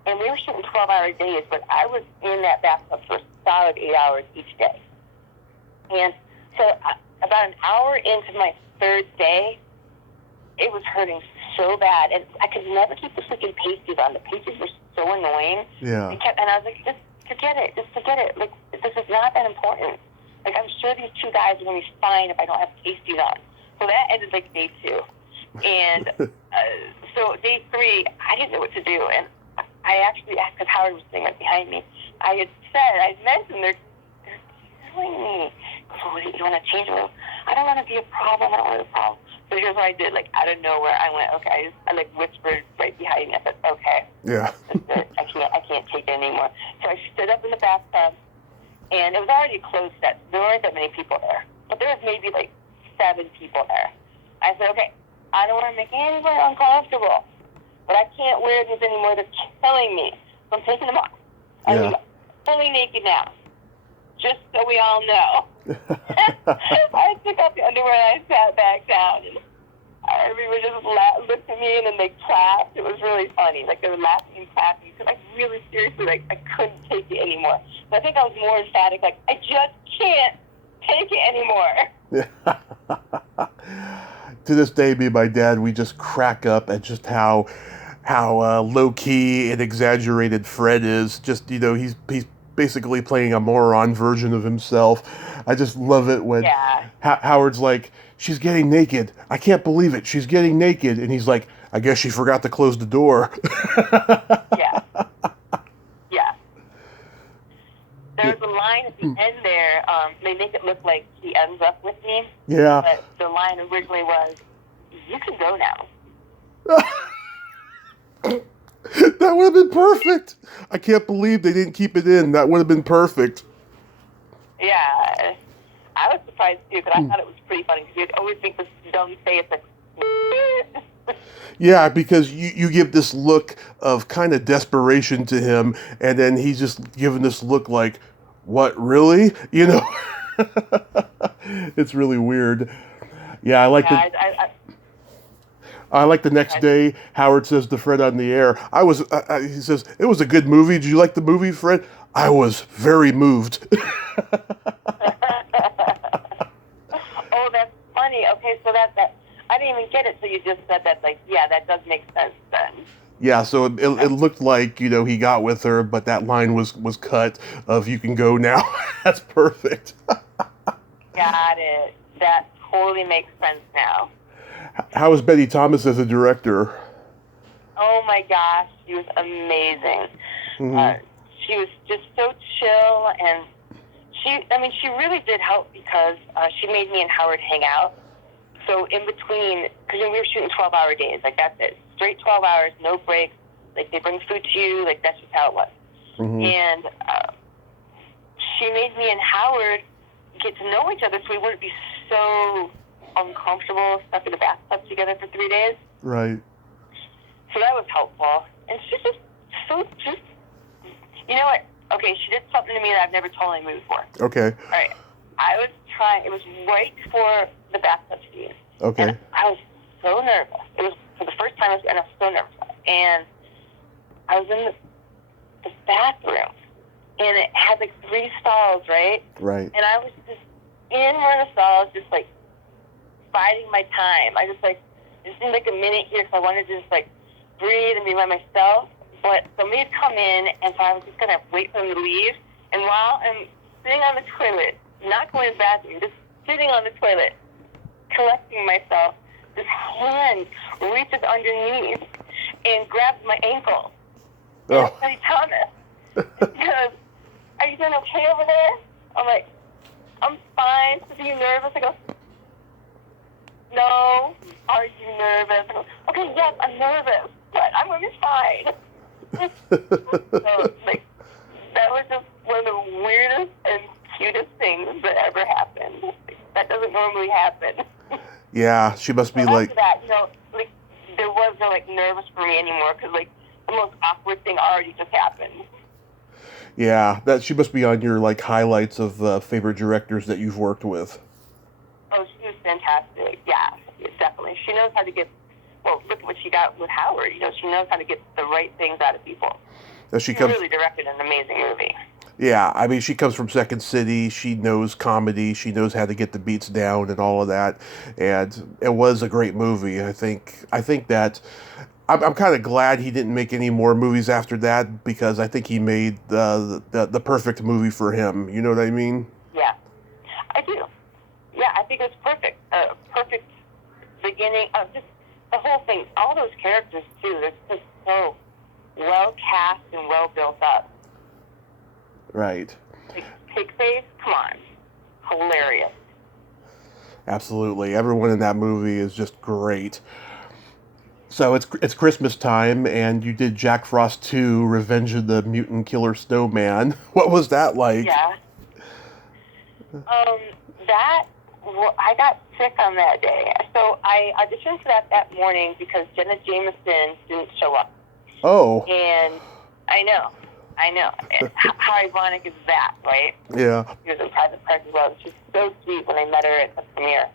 And we were shooting 12-hour days, but I was in that bathtub for a solid 8 hours each day. And so about an hour into my 3rd day, it was hurting so bad, and I could never keep the freaking pasties on. The pasties were so annoying. Yeah. And I was like, just forget it. Like, this is not that important. Like, I'm sure these 2 guys are going to be fine if I don't have pasties on. So that ended like day 2. And so day 3, I didn't know what to do, and I actually asked, because Howard was sitting right behind me, I mentioned they're killing me. So, you want to change them? I don't want to be a problem. I don't want to be a problem. So here's what I did. Like, out of nowhere, I went, okay. I like, whispered right behind me. I said, okay. Yeah. That's it. I can't take it anymore. So I stood up in the bathtub, and it was already a closed set. There weren't that many people there. But there was maybe, like, 7 people there. I said, okay, I don't want to make anybody uncomfortable, but I can't wear these anymore. They're killing me. So I'm taking them off. I'm fully naked now, just so we all know. I took off the underwear and I sat back down, and everyone just looked at me and then they clapped. It was really funny. Like, they were laughing and clapping because, like, really seriously, like, I couldn't take it anymore. So I think I was more emphatic, like, I just can't take it anymore. To this day, me and my dad, we just crack up at just how low-key and exaggerated Fred is. Just, he's basically playing a moron version of himself. I just love it when Howard's like, she's getting naked. I can't believe it. She's getting naked. And he's like, I guess she forgot to close the door. Yeah. There's a line at the end there. They make it look like he ends up with me. Yeah. But the line originally was, you can go now. That would have been perfect. I can't believe they didn't keep it in. That would have been perfect. Yeah. I was surprised, too, because I thought it was pretty funny. Because you'd always think this dumb face, like... Yeah, because you give this look of kind of desperation to him, and then he's just giving this look like, what, really? It's really weird. Yeah, I like I like the next day, Howard says to Fred on the air, he says, it was a good movie. Did you like the movie, Fred? I was very moved. Oh, that's funny. Okay, so that I didn't even get it, so you just said that, like, yeah, that does make sense then. Yeah, so it looked like, he got with her, but that line was cut of you can go now. That's perfect. Got it. That totally makes sense now. How is Betty Thomas as a director? Oh my gosh, she was amazing. Mm-hmm. She was just so chill, and she really did help because she made me and Howard hang out. So in between, because we were shooting 12-hour days, like that's it, straight 12 hours, no breaks. Like they bring food to you, like that's just how it was. Mm-hmm. And she made me and Howard get to know each other, so we wouldn't be so uncomfortable stuck in the bathtub together for 3 days. Right. So that was helpful. And she's just you know what? Okay, she did something to me that I've never told anyone before. Okay. All right. It was right before the bathtub scene. Okay. And I was so nervous. It was for the first time, and I was so nervous. And I was in the bathroom, and it had like 3 stalls, right? Right. And I was just in one of the stalls, just like biding my time. I just like, it seemed like a minute here, so I wanted to just like breathe and be by myself. But somebody had come in, and so I was just gonna wait for them to leave. And while I'm sitting on the toilet, not going to the bathroom, just sitting on the toilet, collecting myself, this hand reaches underneath and grabs my ankle. Oh. And Betty Thomas. He goes, are you doing okay over there? I'm like, I'm fine. So are you nervous? I go, no. Are you nervous? I go, okay, yes, I'm nervous, but I'm going to be fine. So, like, that was just one of the weirdest and cutest things that ever happened. That doesn't normally happen. Yeah, she must be like... After that, like, there was no, like, nervous for me anymore, because, like, the most awkward thing already just happened. Yeah, that she must be on your, like, highlights of favorite directors that you've worked with. Oh, she was fantastic. Yeah, definitely. She knows how to get... Well, look at what she got with Howard. She knows how to get the right things out of people. She really directed an amazing movie. Yeah, I mean, she comes from Second City. She knows comedy. She knows how to get the beats down and all of that. And it was a great movie. I think that I'm kind of glad he didn't make any more movies after that, because I think he made the perfect movie for him. You know what I mean? Yeah, I do. Yeah, I think it's perfect. Perfect beginning of just the whole thing. All those characters too. They're just so well cast and well built up. Right. Like, Pigface, come on, hilarious. Absolutely. Everyone in that movie is just great. So it's Christmas time, and you did Jack Frost 2, Revenge of the Mutant Killer Snowman. What was that like? Yeah. Um, I got sick on that day. So I auditioned for that morning because Jenna Jameson didn't show up. Oh. And I know. How ironic is that, right? Yeah. She was in private part as well. She's so sweet when I met her at the premiere.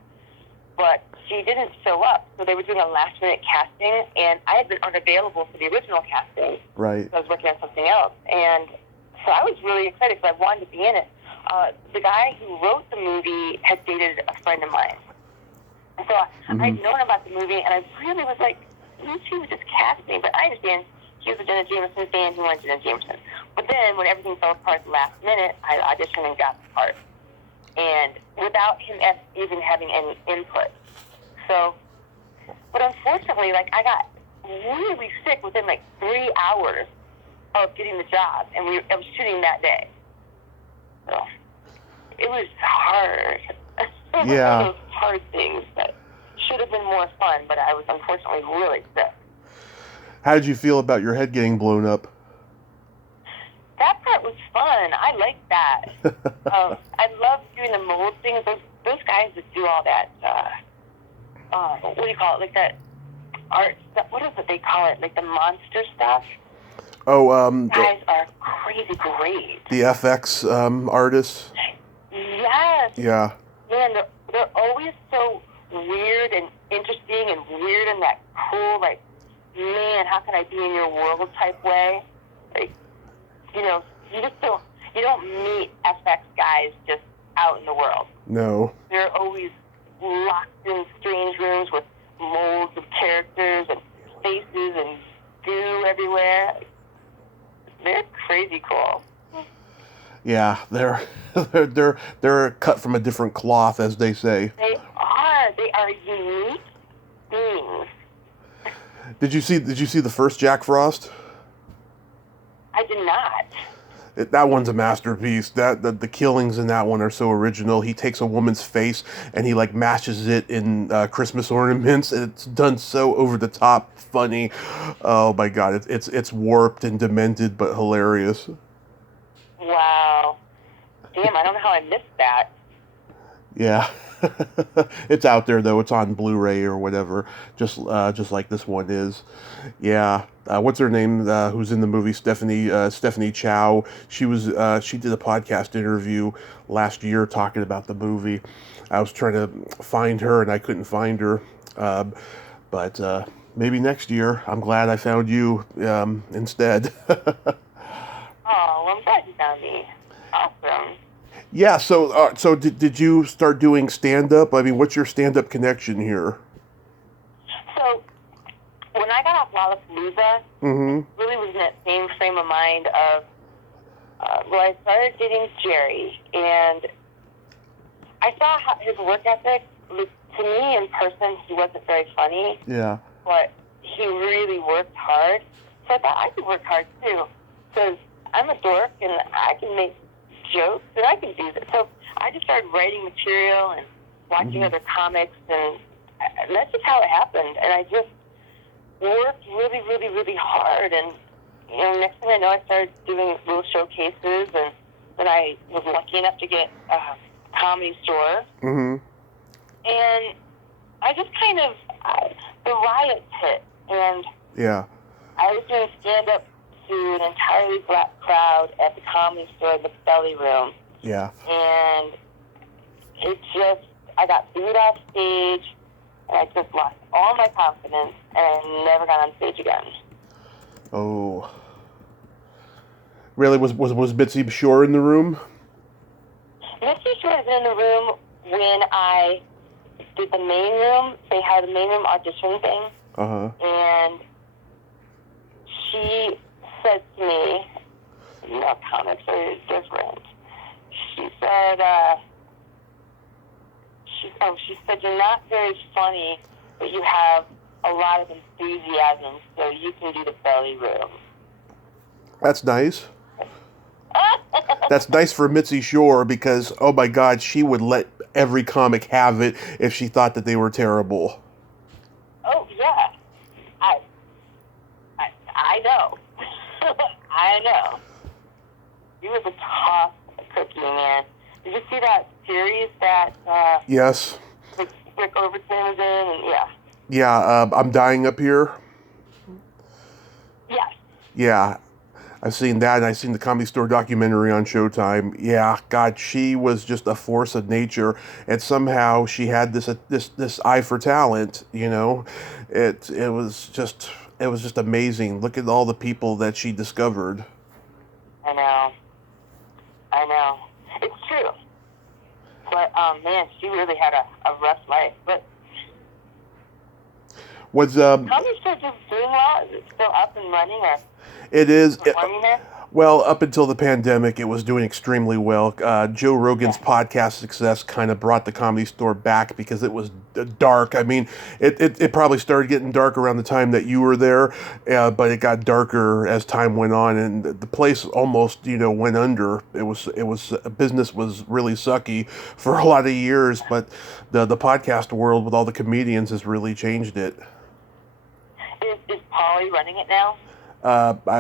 But she didn't show up, so they were doing a last-minute casting, and I had been unavailable for the original casting. Right. So I was working on something else, and so I was really excited because I wanted to be in it. The guy who wrote the movie had dated a friend of mine. And so I'd known about the movie, and I really was like, maybe she would just cast me, but I understand he was a Jenna Jameson fan, he wanted Jenna Jameson. But then when everything fell apart at the last minute, I auditioned and got the part. And without him even having any input. So, but unfortunately, like, I got really sick within like 3 hours of getting the job, and I was shooting that day. So, it was hard. Yeah. One of those hard things that should have been more fun, but I was unfortunately really sick. How did you feel about your head getting blown up? That part was fun. I liked that. I love doing the mold things. Those guys that do all that, what do you call it? Like that art stuff. What is it they call it? Like the monster stuff? Oh, Guys are crazy great. the FX artists? Yes. Yeah. Man, they're always so weird and interesting and weird in that cool, like, man, how can I be in your world type way? Like, you know, you don't meet FX guys just out in the world. No. They're always locked in strange rooms with molds of characters and faces and goo everywhere. They're crazy cool. Yeah, they're cut from a different cloth, as they say. They are. They are unique beings. Did you see the first Jack Frost? I did not. That one's a masterpiece. The killings in that one are so original. He takes a woman's face and he like mashes it in Christmas ornaments, and it's done so over the top, funny. Oh my God, it's warped and demented, but hilarious. Wow. Damn, I don't know how I missed that. Yeah. It's out there though. It's on Blu-ray or whatever, just like this one is. Yeah. What's her name? Who's in the movie? Stephanie Chow. She did a podcast interview last year talking about the movie. I was trying to find her and I couldn't find her, but maybe next year. I'm glad I found you instead. Oh, well, I'm glad you found me. Awesome. Yeah, so did you start doing stand-up? I mean, what's your stand-up connection here? So, when I got off Lollapalooza, really was in that same frame of mind of, I started dating Jerry, and I saw his work ethic. To me, in person, he wasn't very funny. Yeah. But he really worked hard. So I thought I could work hard, too. Because I'm a dork, and I can make jokes, and I can do this. So I just started writing material and watching other comics, and that's just how it happened. And I just worked really, really, really hard. And, you know, next thing I know, I started doing little showcases, and then I was lucky enough to get a Comedy Store. And I just kind of, the riots hit, and Yeah. I was doing stand-up to an entirely black crowd at the Comedy Store in the Belly Room. Yeah. And I got booed off stage, and I just lost all my confidence, and I never got on stage again. Oh. Really? Was Mitzi Shore in the room? Mitzi Shore was in the room when I did the main room. They had a main room audition thing. And she said to me, you know, comics are different. She said, you're not very funny, but you have a lot of enthusiasm, so you can do the Belly Room. That's nice. That's nice for Mitzi Shore because, oh my God, she would let every comic have it if she thought that they were terrible. Oh yeah, I know. I know. He was a tough cookie, man. Did you see that series that Yes. Rick Overton was in? And yeah. Yeah, I'm Dying Up Here. Yes. Yeah, I've seen that, and I've seen the Comedy Store documentary on Showtime. Yeah, God, she was just a force of nature, and somehow she had this eye for talent. You know, it was just amazing. Look at all the people that she discovered. I know. It's true. But man, she really had a rough life. But Was Comedy Store just doing well? Is it still up and running or it is. performing there? Well, up until the pandemic, it was doing extremely well. Joe Rogan's podcast success kind of brought the Comedy Store back because it was dark. I mean, it probably started getting dark around the time that you were there, but it got darker as time went on, and the place almost, went under. It was business was really sucky for a lot of years, but the podcast world with all the comedians has really changed it. Is Polly running it now?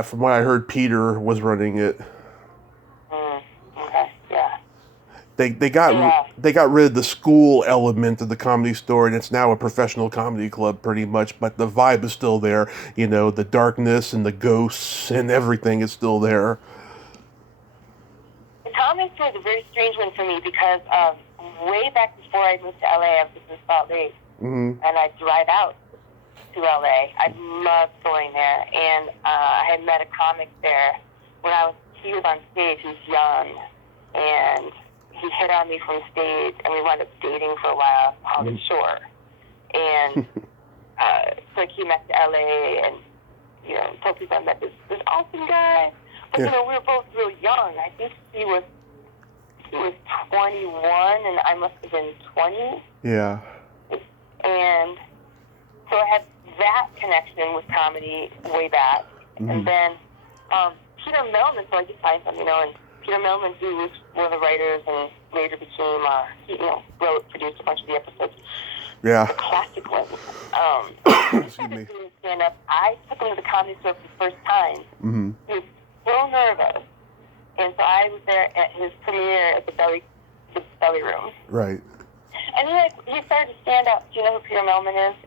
From what I heard, Peter was running it. Okay, yeah. They got rid of the school element of the Comedy Store, and it's now a professional comedy club pretty much. But the vibe is still there. The darkness and the ghosts and everything is still there. The Comedy Store is a very strange one for me because way back before I moved to LA, I was in Salt Lake, and I drive out to LA. I loved going there, and I had met a comic there when he was on stage. He was young, and he hit on me from stage, and we wound up dating for a while on the shore. And so I came back to LA, and told people I met this awesome guy. But we were both real young. I think he was 21, and I must have been 20. Yeah. And so I had that connection with comedy way back. And then Peter Melman, so I just find him, and Peter Melman, who was one of the writers and later became, he wrote, produced a bunch of the episodes. Yeah. The classic ones. Excuse me. Doing stand-up. I took him to the Comedy Store for the first time. He was so nervous. And so I was there at his premiere at the Belly Room. Right. And he started to stand up. Do you know who Peter Melman is?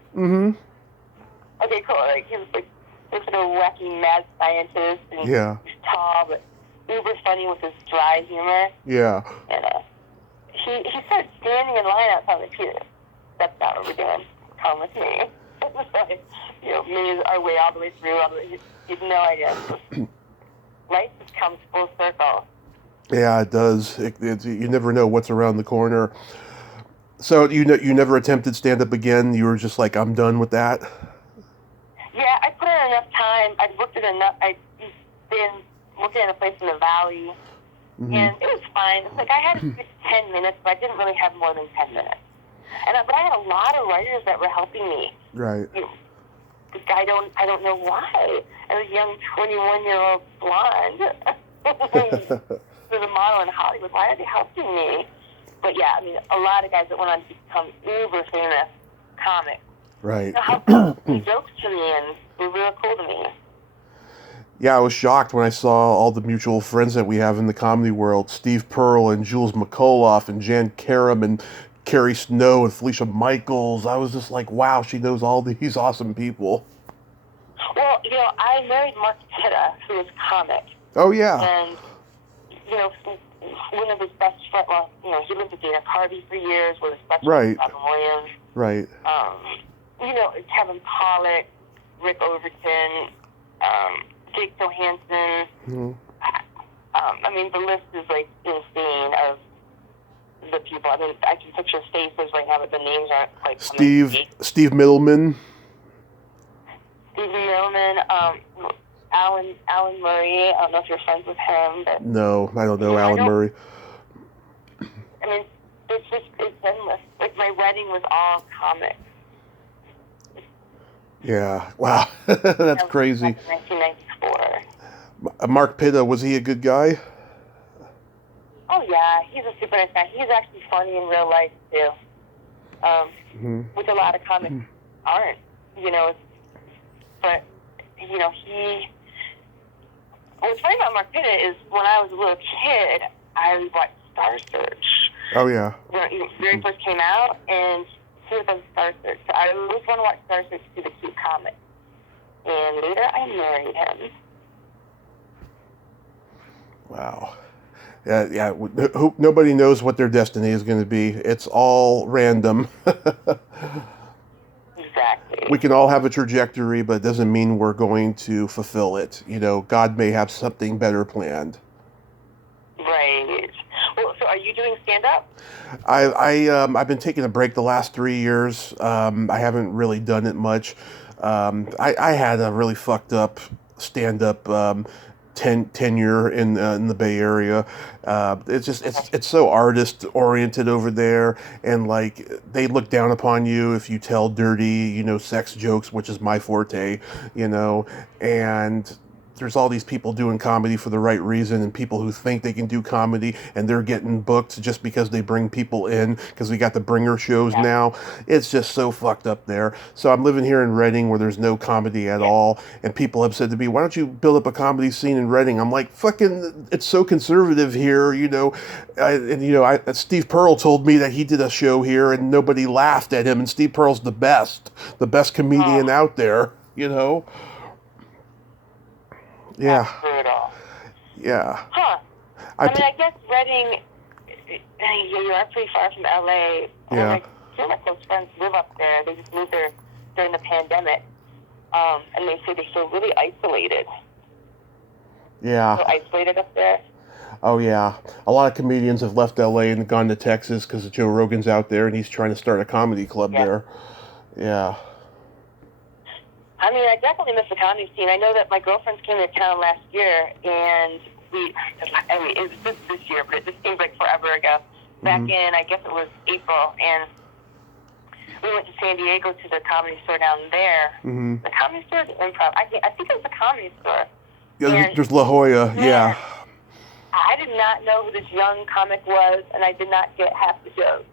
Okay, cool. He was like this sort of wacky mad scientist, and he's tall but uber funny with his dry humor. Yeah. And he started standing in line outside the Peter. That's not what we're doing. Come with me. It was like, me our way all the way through. You have no idea. Life just comes full circle. Yeah, it does. You never know what's around the corner. So you never attempted stand-up again? You were just like, I'm done with that? Yeah, I put in enough time. I'd worked at enough. I'd been working at a place in the valley, and it was fine. It's like I had 10 minutes, but I didn't really have more than 10 minutes. But I had a lot of writers that were helping me. Right. I don't know why. I was a young 21-year-old blonde who's a model in Hollywood. Why are they helping me? But yeah, I mean, a lot of guys that went on to become uber famous comics. Right. Helped jokes to me and were real cool to me. Yeah, I was shocked when I saw all the mutual friends that we have in the comedy world. Steve Pearl and Jules McCullough and Jan Karam and Carrie Snow and Felicia Michaels. I was just like, wow, she knows all these awesome people. Well, I married Mark Pitta, who was a comic. Oh, yeah. And, one of his best friends, he lived with Dana Carvey for years, with his best friend, Robin Williams. Right. Kevin Pollak, Rick Overton, Jake Johansson. I mean, the list is, like, insane of the people. I mean, I can picture faces right now, but the names aren't quite coming. Steve Middleman. Steve Middleman, Alan Murray. I don't know if you're friends with him, but No, I don't know Alan Murray. I mean, it's endless. Like, my wedding was all comics. Yeah, wow, that's crazy. 1994. Mark Pitta, was he a good guy? Oh Yeah, he's a super nice guy. He's actually funny in real life, too. Which a lot of comics aren't, you know. But, you know, what's funny about Mark Pitta is when I was a little kid, I watched Star Search. Oh, yeah. When it very first came out, and he was on Star Search. So I always want to watch Star Search to see the cute comic. And later I married him. Wow. Yeah. Nobody knows what their destiny is going to be. It's all random. Exactly. We can all have a trajectory, but it doesn't mean we're going to fulfill it. You know, God may have something better planned. Right. Well, so are you doing stand-up? I've been taking a break the last 3 years. I haven't really done it much. I had a really fucked up stand-up tenure in the Bay Area. It's so artist oriented over there, and like they look down upon you if you tell dirty, you know, sex jokes, which is my forte, you know, and there's all these people doing comedy for the right reason, and people who think they can do comedy and they're getting booked just because they bring people in, because we got the bringer shows now. It's just so fucked up there. So I'm living here in Reading where there's no comedy at all, and people have said to me, why don't you build up a comedy scene in Reading? I'm like, fucking, it's so conservative here, you know. Steve Pearl told me that he did a show here and nobody laughed at him, and Steve Pearl's the best comedian out there, you know. Yeah. That's brutal. Yeah. Huh. I guess Reading, you are pretty far from LA. Yeah. Two of my close friends live up there. They just moved there during the pandemic. And they say they feel really isolated. Yeah. So isolated up there. Oh, yeah. A lot of comedians have left LA and gone to Texas because Joe Rogan's out there and he's trying to start a comedy club there. Yeah. I mean, I definitely miss the comedy scene. I know that my girlfriends came to town last year, and it was just this year, but it just seems like forever ago. Back in, I guess it was April, and we went to San Diego to the comedy store down there. The comedy store is Improv. I think it was the comedy store. Yeah, there's La Jolla, yeah. I did not know who this young comic was, and I did not get half the jokes.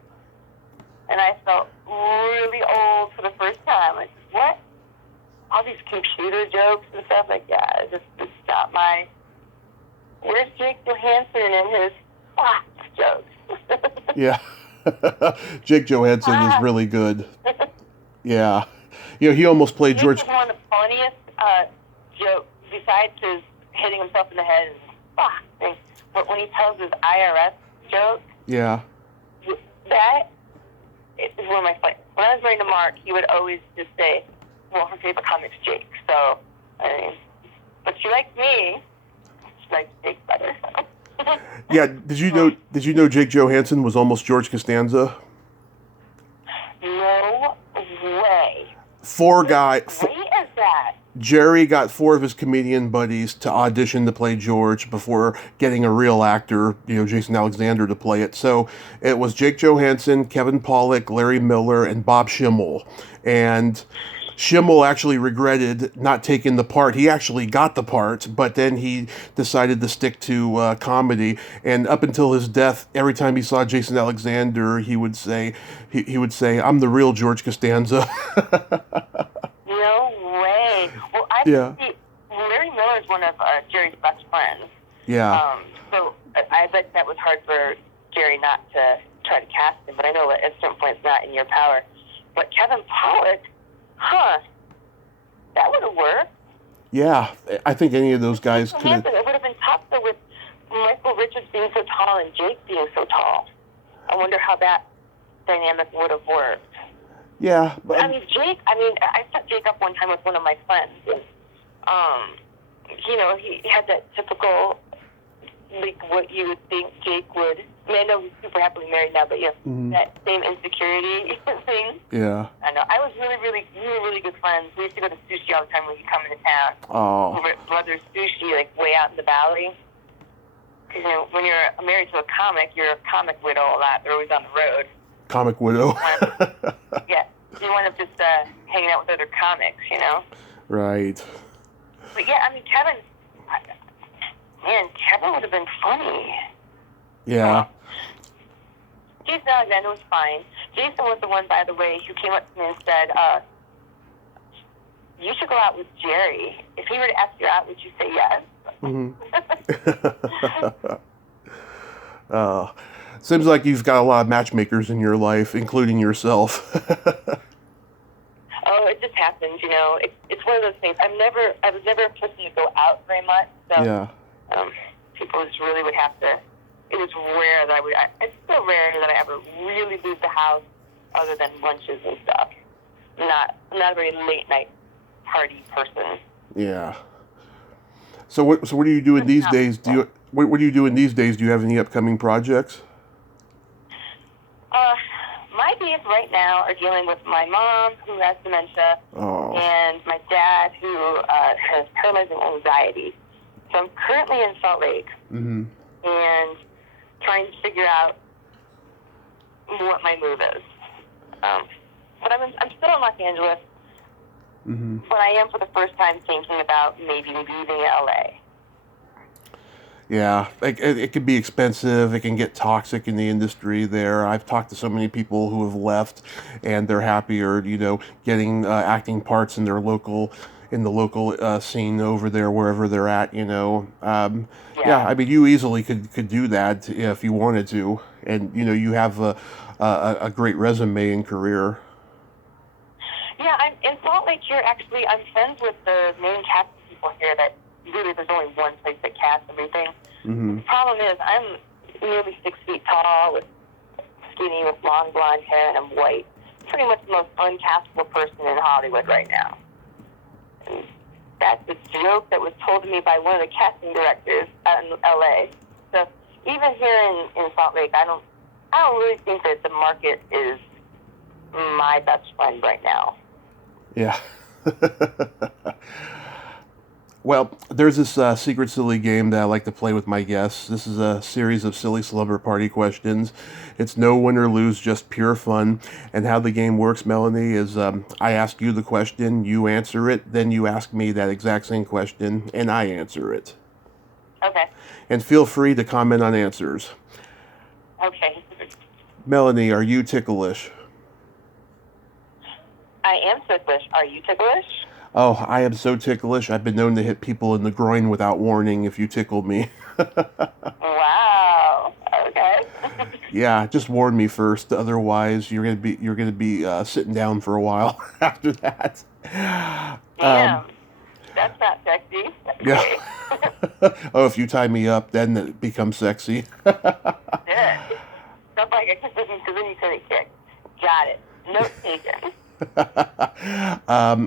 And I felt really old for the first time. Like, what? All these computer jokes and stuff, like, it's not my... Where's Jake Johansson and his jokes? Yeah. Jake Johansson is really good. Yeah. You know, he almost played George... Jake is one of the funniest jokes, besides his hitting himself in the head and thing. But when he tells his IRS joke... Yeah. That is one of my favorites. When I was writing to Mark, he would always just say... Well, her favorite comic's Jake, so, I mean, but she likes me. She likes Jake better. Yeah, did you know Jake Johansson was almost George Costanza? No way. What is that? Jerry got 4 of his comedian buddies to audition to play George before getting a real actor, you know, Jason Alexander, to play it. So it was Jake Johansson, Kevin Pollak, Larry Miller, and Bob Schimmel. And Schimmel actually regretted not taking the part. He actually got the part, but then he decided to stick to comedy. And up until his death, every time he saw Jason Alexander, he would say, "I'm the real George Costanza." No way. Well, Larry Miller is one of Jerry's best friends. Yeah. So I bet that was hard for Jerry not to try to cast him, but I know that at some point it's not in your power. But Kevin Pollak, that would have worked. Yeah, I think any of those guys could have. It would have been tough, though, with Michael Richards being so tall and Jake being so tall. I wonder how that dynamic would have worked. Yeah. But, Jake, I set Jake up one time with one of my friends. And, he had that typical, like, what you would think Jake would. I mean, I know he's super happily married now, but, that same insecurity thing. Yeah. I know. I was really, really, really, really good friends. We used to go to sushi all the time when he'd come into town. Oh. Over at Brothers Sushi, like, way out in the valley. Because, when you're married to a comic, you're a comic widow a lot. They're always on the road. Comic widow. Yeah. You wind up just hanging out with other comics, you know? Right. But, yeah, Kevin would have been funny. Yeah. Jason Alexander was fine. Jason was the one, by the way, who came up to me and said, you should go out with Jerry. If he were to ask you out, would you say yes? Seems like you've got a lot of matchmakers in your life, including yourself. Oh, it just happens, you know. It's one of those things. I was never a person to go out very much, so Yeah. People just really would have to. It was rare that it's still rare that I ever really leave the house, other than lunches and stuff. I'm not a very late night party person. Yeah. So what are you doing these days? What are you doing these days? Do you have any upcoming projects? My days right now are dealing with my mom, who has dementia, and my dad, who has paralyzing anxiety. So I'm currently in Salt Lake, and trying to figure out what my move is. But I'm still in Los Angeles, but I am for the first time thinking about maybe leaving LA. Yeah, it can be expensive. It can get toxic in the industry there. I've talked to so many people who have left, and they're happier, getting acting parts in the local scene over there, wherever they're at. Yeah, I mean, you easily could do that if you wanted to, and you have a great resume and career. Yeah, I'm in Salt Lake here. Actually, I'm friends with the main cast people here. That really, there's only one place that casts everything. The problem is, I'm nearly 6 feet tall, skinny, with long blonde hair, and I'm white. Pretty much the most uncastable person in Hollywood right now. And that's a joke that was told to me by one of the casting directors out in LA. So even here in Salt Lake, I don't really think that the market is my best friend right now. Yeah. Well, there's this secret silly game that I like to play with my guests. This is a series of silly slumber party questions. It's no win or lose, just pure fun. And how the game works, Melanie, is I ask you the question, you answer it, then you ask me that exact same question, and I answer it. Okay. And feel free to comment on answers. Okay. Melanie, are you ticklish? I am ticklish. Are you ticklish? Oh, I am so ticklish. I've been known to hit people in the groin without warning if you tickle me. Wow. Okay. Yeah, just warn me first. Otherwise, you're gonna be sitting down for a while after that. Damn. That's not sexy. Yeah. Oh, if you tie me up, then it becomes sexy. Yeah. Stuff like it, because then you said it kick. Got it. Note taken.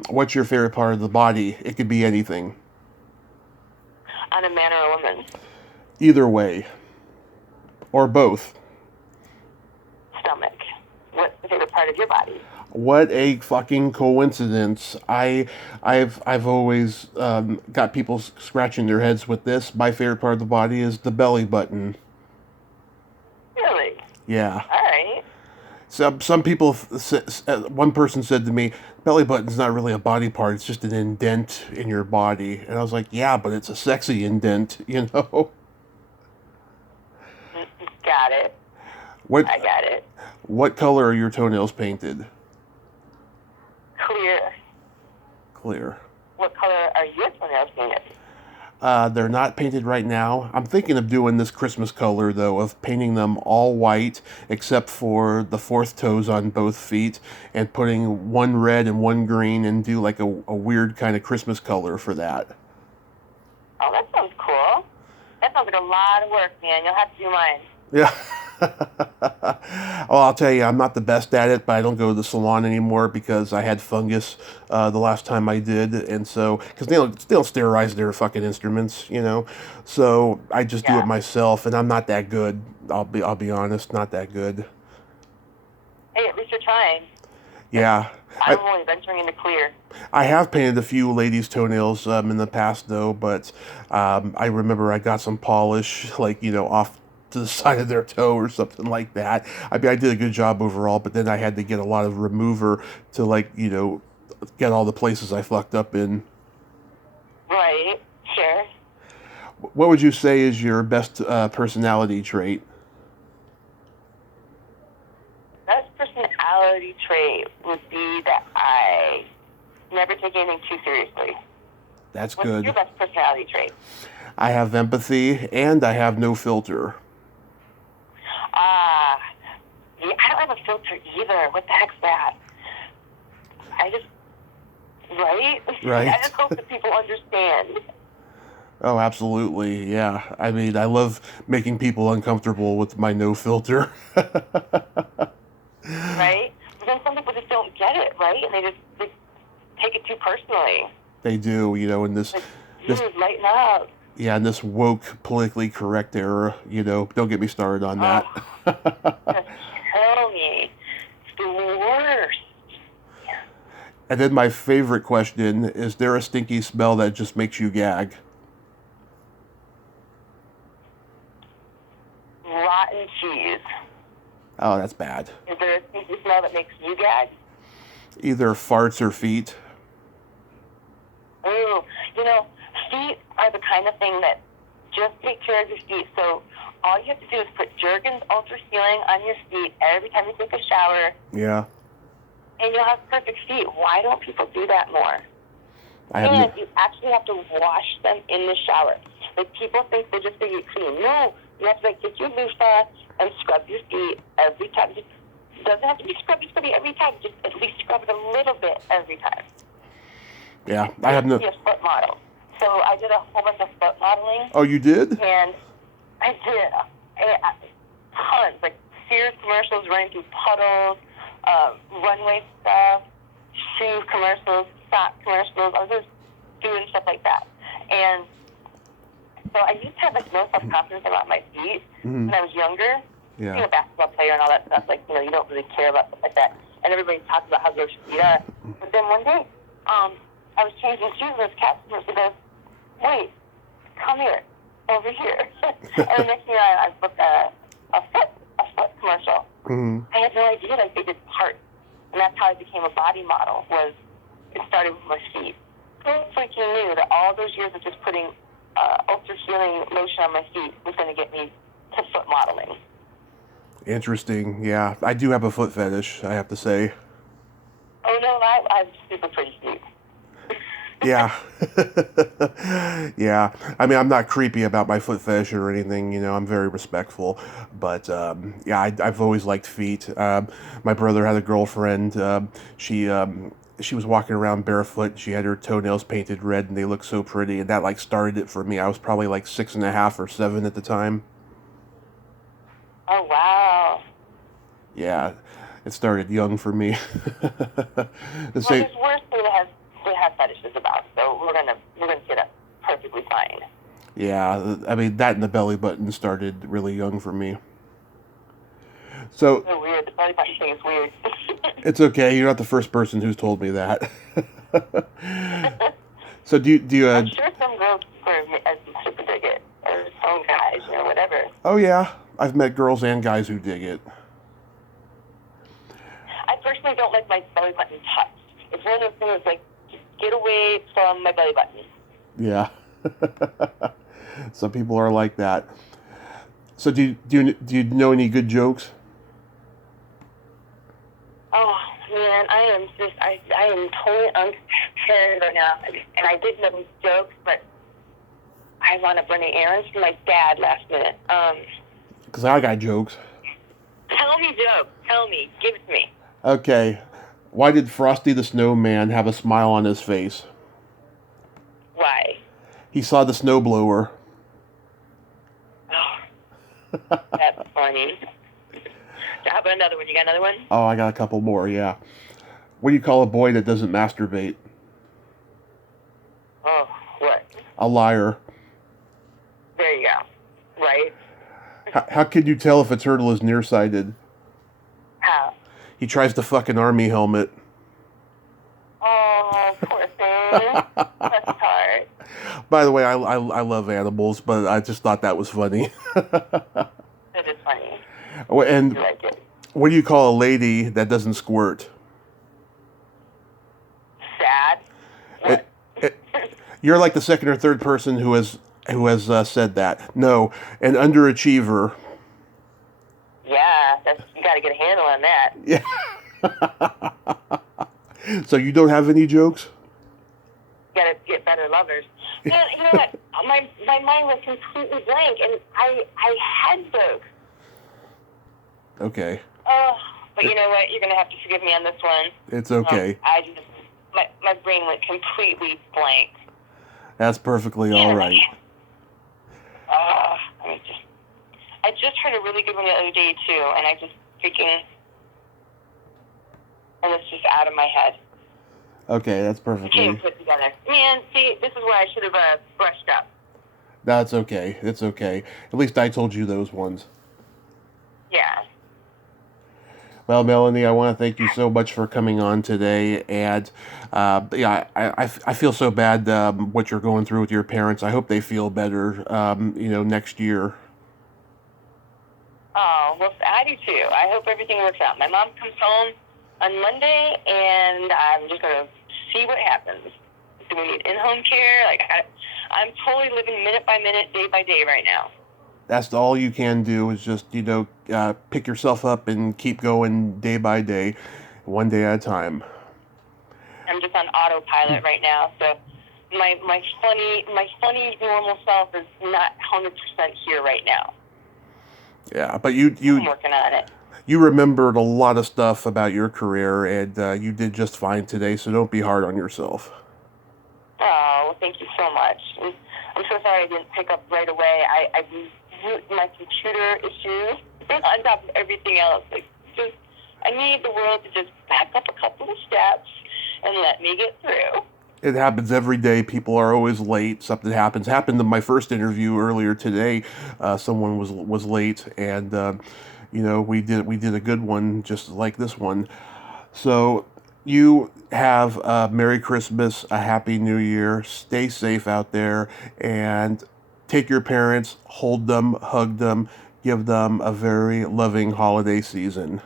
What's your favorite part of the body? It could be anything. On a man or a woman? Either way. Or both. Stomach. What's the favorite part of your body? What a fucking coincidence. I've always got people scratching their heads with this. My favorite part of the body is the belly button. Really? Yeah. All right. Some people, one person said to me, belly button's not really a body part, it's just an indent in your body. And I was like, yeah, but it's a sexy indent, Got it. I got it. What color are your toenails painted? Clear. Clear. What color are your toenails painted? They're not painted right now. I'm thinking of doing this Christmas color, though, of painting them all white, except for the fourth toes on both feet, and putting one red and one green, and do like a weird kind of Christmas color for that. Oh, that sounds cool. That sounds like a lot of work, man. You'll have to do mine. Yeah. Well, I'll tell you, I'm not the best at it, but I don't go to the salon anymore because I had fungus the last time I did, and so because they don't sterilize their fucking instruments, so I just do it myself, and I'm not that good. I'll be honest, not that good. Hey, at least you're trying. Yeah. I'm only venturing into clear. I have painted a few ladies' toenails in the past, though, but I remember I got some polish, off to the side of their toe or something like that. I mean, I did a good job overall, but then I had to get a lot of remover to, get all the places I fucked up in. Right, sure. What would you say is your best personality trait? personality trait would be that I never take anything too seriously. That's What's good. your best personality trait? I have empathy, and I have no filter. Yeah, I don't have a filter either. What the heck's that? Right? Right. I just hope that people understand. Oh, absolutely, yeah. I mean, I love making people uncomfortable with my no filter. Right? But then some people just don't get it, right? And they take it too personally. They do, in this, Lighten up. yeah, in this woke, politically correct era, don't get me started on that. Just tell me. It's the worst. And then my favorite question, is there a stinky smell that just makes you gag? Rotten cheese. Oh, that's bad. Is there a stinky smell that makes you gag? Either farts or feet. Ooh, feet are the kind of thing that just take care of your feet. So all you have to do is put Jergens Ultra Healing on your feet every time you take a shower. Yeah. And you'll have perfect feet. Why don't people do that more? You actually have to wash them in the shower. Like, people think they're just going to get clean. No, you have to get your loofah and scrub your feet every time. It doesn't have to be scrubby every time. Just at least scrub it a little bit every time. Yeah, I have no... be a foot model. So I did a whole bunch of foot modeling. Oh, you did? And I did tons, like Sears commercials running through puddles, runway stuff, shoe commercials, sock commercials. I was just doing stuff like that. And so I used to have no self-confidence about my feet when I was younger. Yeah. Being a basketball player and all that stuff, you don't really care about stuff like that. And everybody talks about how gross your feet are. But then one day, I was changing shoes and this customer goes, "Wait, come here, over here." And the next thing I booked a foot commercial. Mm-hmm. I had no idea they did parts. And that's how I became a body model, it started with my feet. Who freaking knew that all those years of just putting ultra healing lotion on my feet was going to get me to foot modeling? Interesting, yeah. I do have a foot fetish, I have to say. Oh, no, I'm super pretty feet. Yeah. Yeah. I mean, I'm not creepy about my foot fetish or anything, I'm very respectful. But, yeah, I've always liked feet. My brother had a girlfriend. She was walking around barefoot. She had her toenails painted red, and they looked so pretty. And that, started it for me. I was probably, 6.5 or 7 at the time. Oh, wow. Yeah. It started young for me. There's worse thing to have fetishes about, so we're gonna get it perfectly fine. Yeah, I mean, that and the belly button started really young for me. So weird. The belly button thing is weird. It's okay. You're not the first person who's told me that. So do you? I'm sure some girls super dig it, or some guys, whatever. Oh yeah, I've met girls and guys who dig it. I personally don't like my belly button touched. It's one of those things like, get away from my belly button. Yeah. Some people are like that. So do you know any good jokes? Oh man, I am totally unprepared right now, and I did know these jokes, but I want to run errands for my dad last minute. Because I got jokes. Tell me jokes. Tell me. Give it to me. Okay. Why did Frosty the Snowman have a smile on his face? Why? He saw the snowblower. Oh, that's funny. How about another one? You got another one? Oh, I got a couple more, yeah. What do you call a boy that doesn't masturbate? Oh, what? A liar. There you go. Right? How can you tell if a turtle is nearsighted? How? He tries to fuck an army helmet. Oh, poor thing. That's hard. By the way, I love animals, but I just thought that was funny. It is funny. And I like it. what do you call a lady that doesn't squirt? Sad. You're like the second or third person who has said that. No, an underachiever. Yeah, you got to get a handle on that. Yeah. So you don't have any jokes? Gotta get better lovers. Man, you know what? My mind was completely blank, and I had jokes. Okay. Oh, but you know what? You're gonna have to forgive me on this one. It's okay. My brain went completely blank. That's perfectly all right. I just heard a really good one the other day too, and I just freaking, and it's just out of my head. Okay, that's perfectly. Put together. Man, see, this is where I should have brushed up. That's okay. It's okay. At least I told you those ones. Yeah. Well, Melanie, I want to thank you so much for coming on today, and yeah, I feel so bad what you're going through with your parents. I hope they feel better, next year. Oh, well, I do too. I hope everything works out. My mom comes home on Monday, and I'm just going to see what happens. Do we need in-home care? I'm totally living minute by minute, day by day right now. That's all you can do is just, pick yourself up and keep going day by day, one day at a time. I'm just on autopilot right now, so my funny normal self is not 100% here right now. Yeah, but I'm working on it. You remembered a lot of stuff about your career, and you did just fine today, so don't be hard on yourself. Oh, thank you so much. I'm so sorry I didn't pick up right away. I my computer issues on top of everything else. I need the world to just back up a couple of steps and let me get through. It happens every day. People are always late. Something happens. Happened in my first interview earlier today. Someone was late, and we did a good one just like this one. So you have a Merry Christmas, a Happy New Year. Stay safe out there, and take your parents, hold them, hug them, give them a very loving holiday season.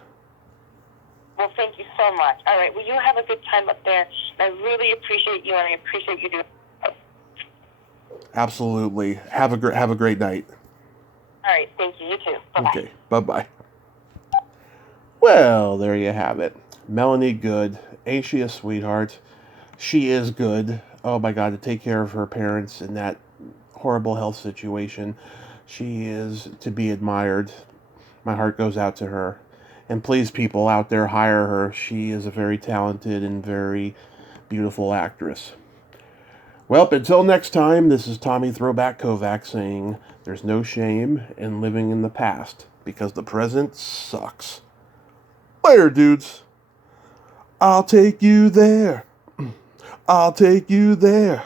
Well, thank you so much. All right, well, you have a good time up there. I really appreciate you, and I appreciate you doing it. Absolutely. Have a great night. All right, thank you. You too. Bye-bye. Okay, bye-bye. Well, there you have it. Melanie Good. Ain't she a sweetheart? She is good. Oh my God, to take care of her parents in that horrible health situation. She is to be admired. My heart goes out to her. And please, people out there, hire her. She is a very talented and very beautiful actress. Well, until next time, this is Tommy Throwback Kovac saying there's no shame in living in the past because the present sucks. Later, dudes. I'll take you there. I'll take you there.